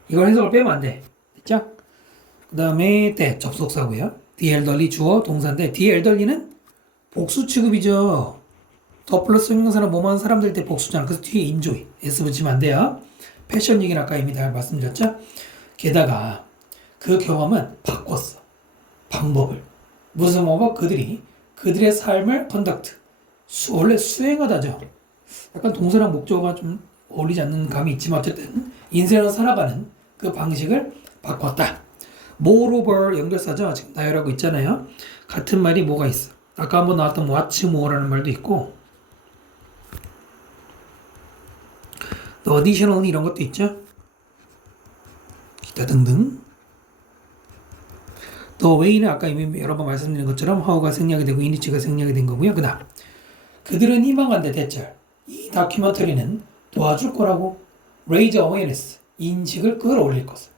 이걸 해석을 빼면 안 돼. 됐죠? 그 다음에 때 접속사고요. the elderly 주어 동사인데 the elderly는 복수 취급이죠. 더 플러스 형용사는 뭐만 사람들 때 복수잖아. 그래서 뒤에 enjoy s 붙이면 안 돼요. 패션 얘기는 아까 이미 다 말씀드렸죠. 게다가 그 경험은 바꿨어. 방법을. 무슨 방법? 그들의 삶을 conduct. 원래 수행하다죠. 약간 동사랑 목적어가 좀 어울리지 않는 감이 있지만 어쨌든 인생을 살아가는 그 방식을 바꿨다. moreover 연결사죠. 지금 나열하고 있잖아요. 같은 말이 뭐가 있어? 아까 한번 나왔던 what's more라는 말도 있고 또 additional 이런 것도 있죠. 기타 등등. 더 way는 아까 이미 여러 번 말씀드린 것처럼 how가 생략이 되고 in이치가 생략이 된 거고요. 그 다음 그들은 희망한데 대절 이 다큐멘터리는 도와줄 거라고 raise awareness 인식을 끌어올릴 것을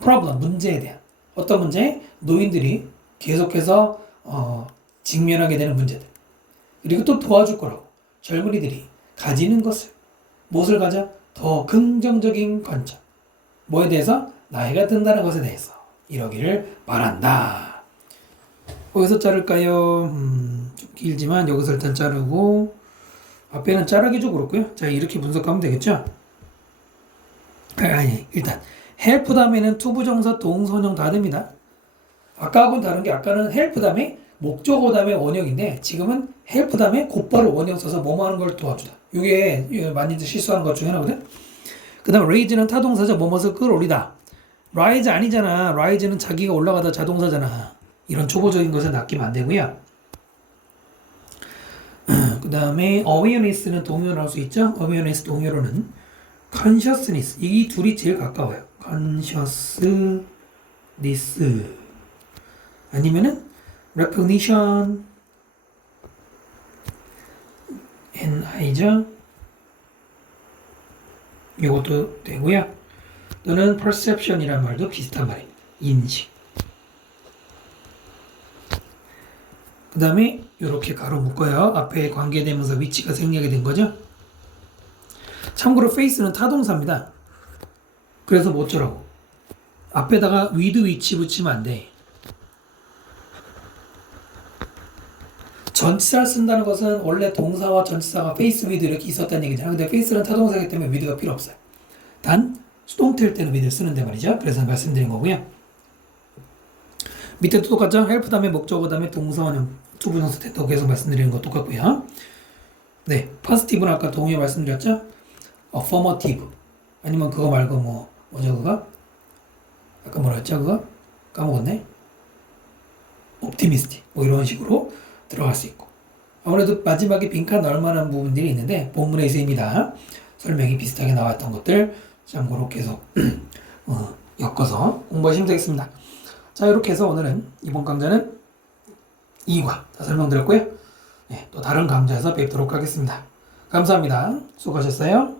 problem 문제에 대한 어떤 문제? 노인들이 계속해서 직면하게 되는 문제들 그리고 또 도와줄 거라고 젊은이들이 가지는 것을 무엇을 가져? 더 긍정적인 관점 뭐에 대해서? 나이가 든다는 것에 대해서 이러기를 바란다. 거기서 자를까요? 좀 길지만 여기서 일단 자르고 앞에는 자르기도 그렇고요. 자 이렇게 분석하면 되겠죠? 아니 일단 help 다음에는 투부정사 동선형 다 됩니다. 아까하고는 다른 게 아까는 help 다음에 목적어 다음에 원형인데 지금은 help 다음에 곧바로 원형 써서 뭐뭐 하는 걸 도와주다. 이게 많이들 실수하는 것 중에 하나거든. 그 다음 raise는 타동사죠. 뭐뭇을 끌어올리다. rise 아니잖아. rise는 자기가 올라가다 자동사잖아. 이런 초보적인 것을 낚이면 안 되고요. 그 다음에 awareness는 동요로 할 수 있죠. awareness 동요로는 consciousness 이 둘이 제일 가까워요. consciousness 아니면은 recognition NI죠. 이것도 되고요. 또는 perception이란 말도 비슷한 말입니다. 인식. 그 다음에 이렇게 가로 묶어요. 앞에 관계대명사 위치가 생략이 된 거죠. 참고로 face는 타동사입니다. 그래서 뭐 어쩌라고? 앞에다가 with 위치 붙이면 안 돼. 전치사를 쓴다는 것은 원래 동사와 전치사가 face with 이렇게 있었다는 얘기잖아요. 근데 face는 타동사이기 때문에 with가 필요 없어요. 단 수동태일 때는 with를 쓰는데 말이죠. 그래서 말씀드린 거고요. 밑에도 똑같죠? help 다음에 목적어 다음에 동사원형 투부정사 됐다고 계속 말씀드리는 거 똑같고요. 네, positive는 아까 동의어 말씀드렸죠? affirmative 아니면 그거 말고 뭐죠 그거? 아까 뭐라 했죠 그거? 까먹었네. optimistic 뭐 이런 식으로 들어갈 수 있고 아무래도 마지막에 빈칸 넣을 만한 부분들이 있는데 본문에 있습니다. 설명이 비슷하게 나왔던 것들 참고로 계속 엮어서 공부하시면 되겠습니다. 자 이렇게 해서 오늘은 이번 강좌는 2과 다 설명드렸고요. 네, 또 다른 강좌에서 뵙도록 하겠습니다. 감사합니다. 수고하셨어요.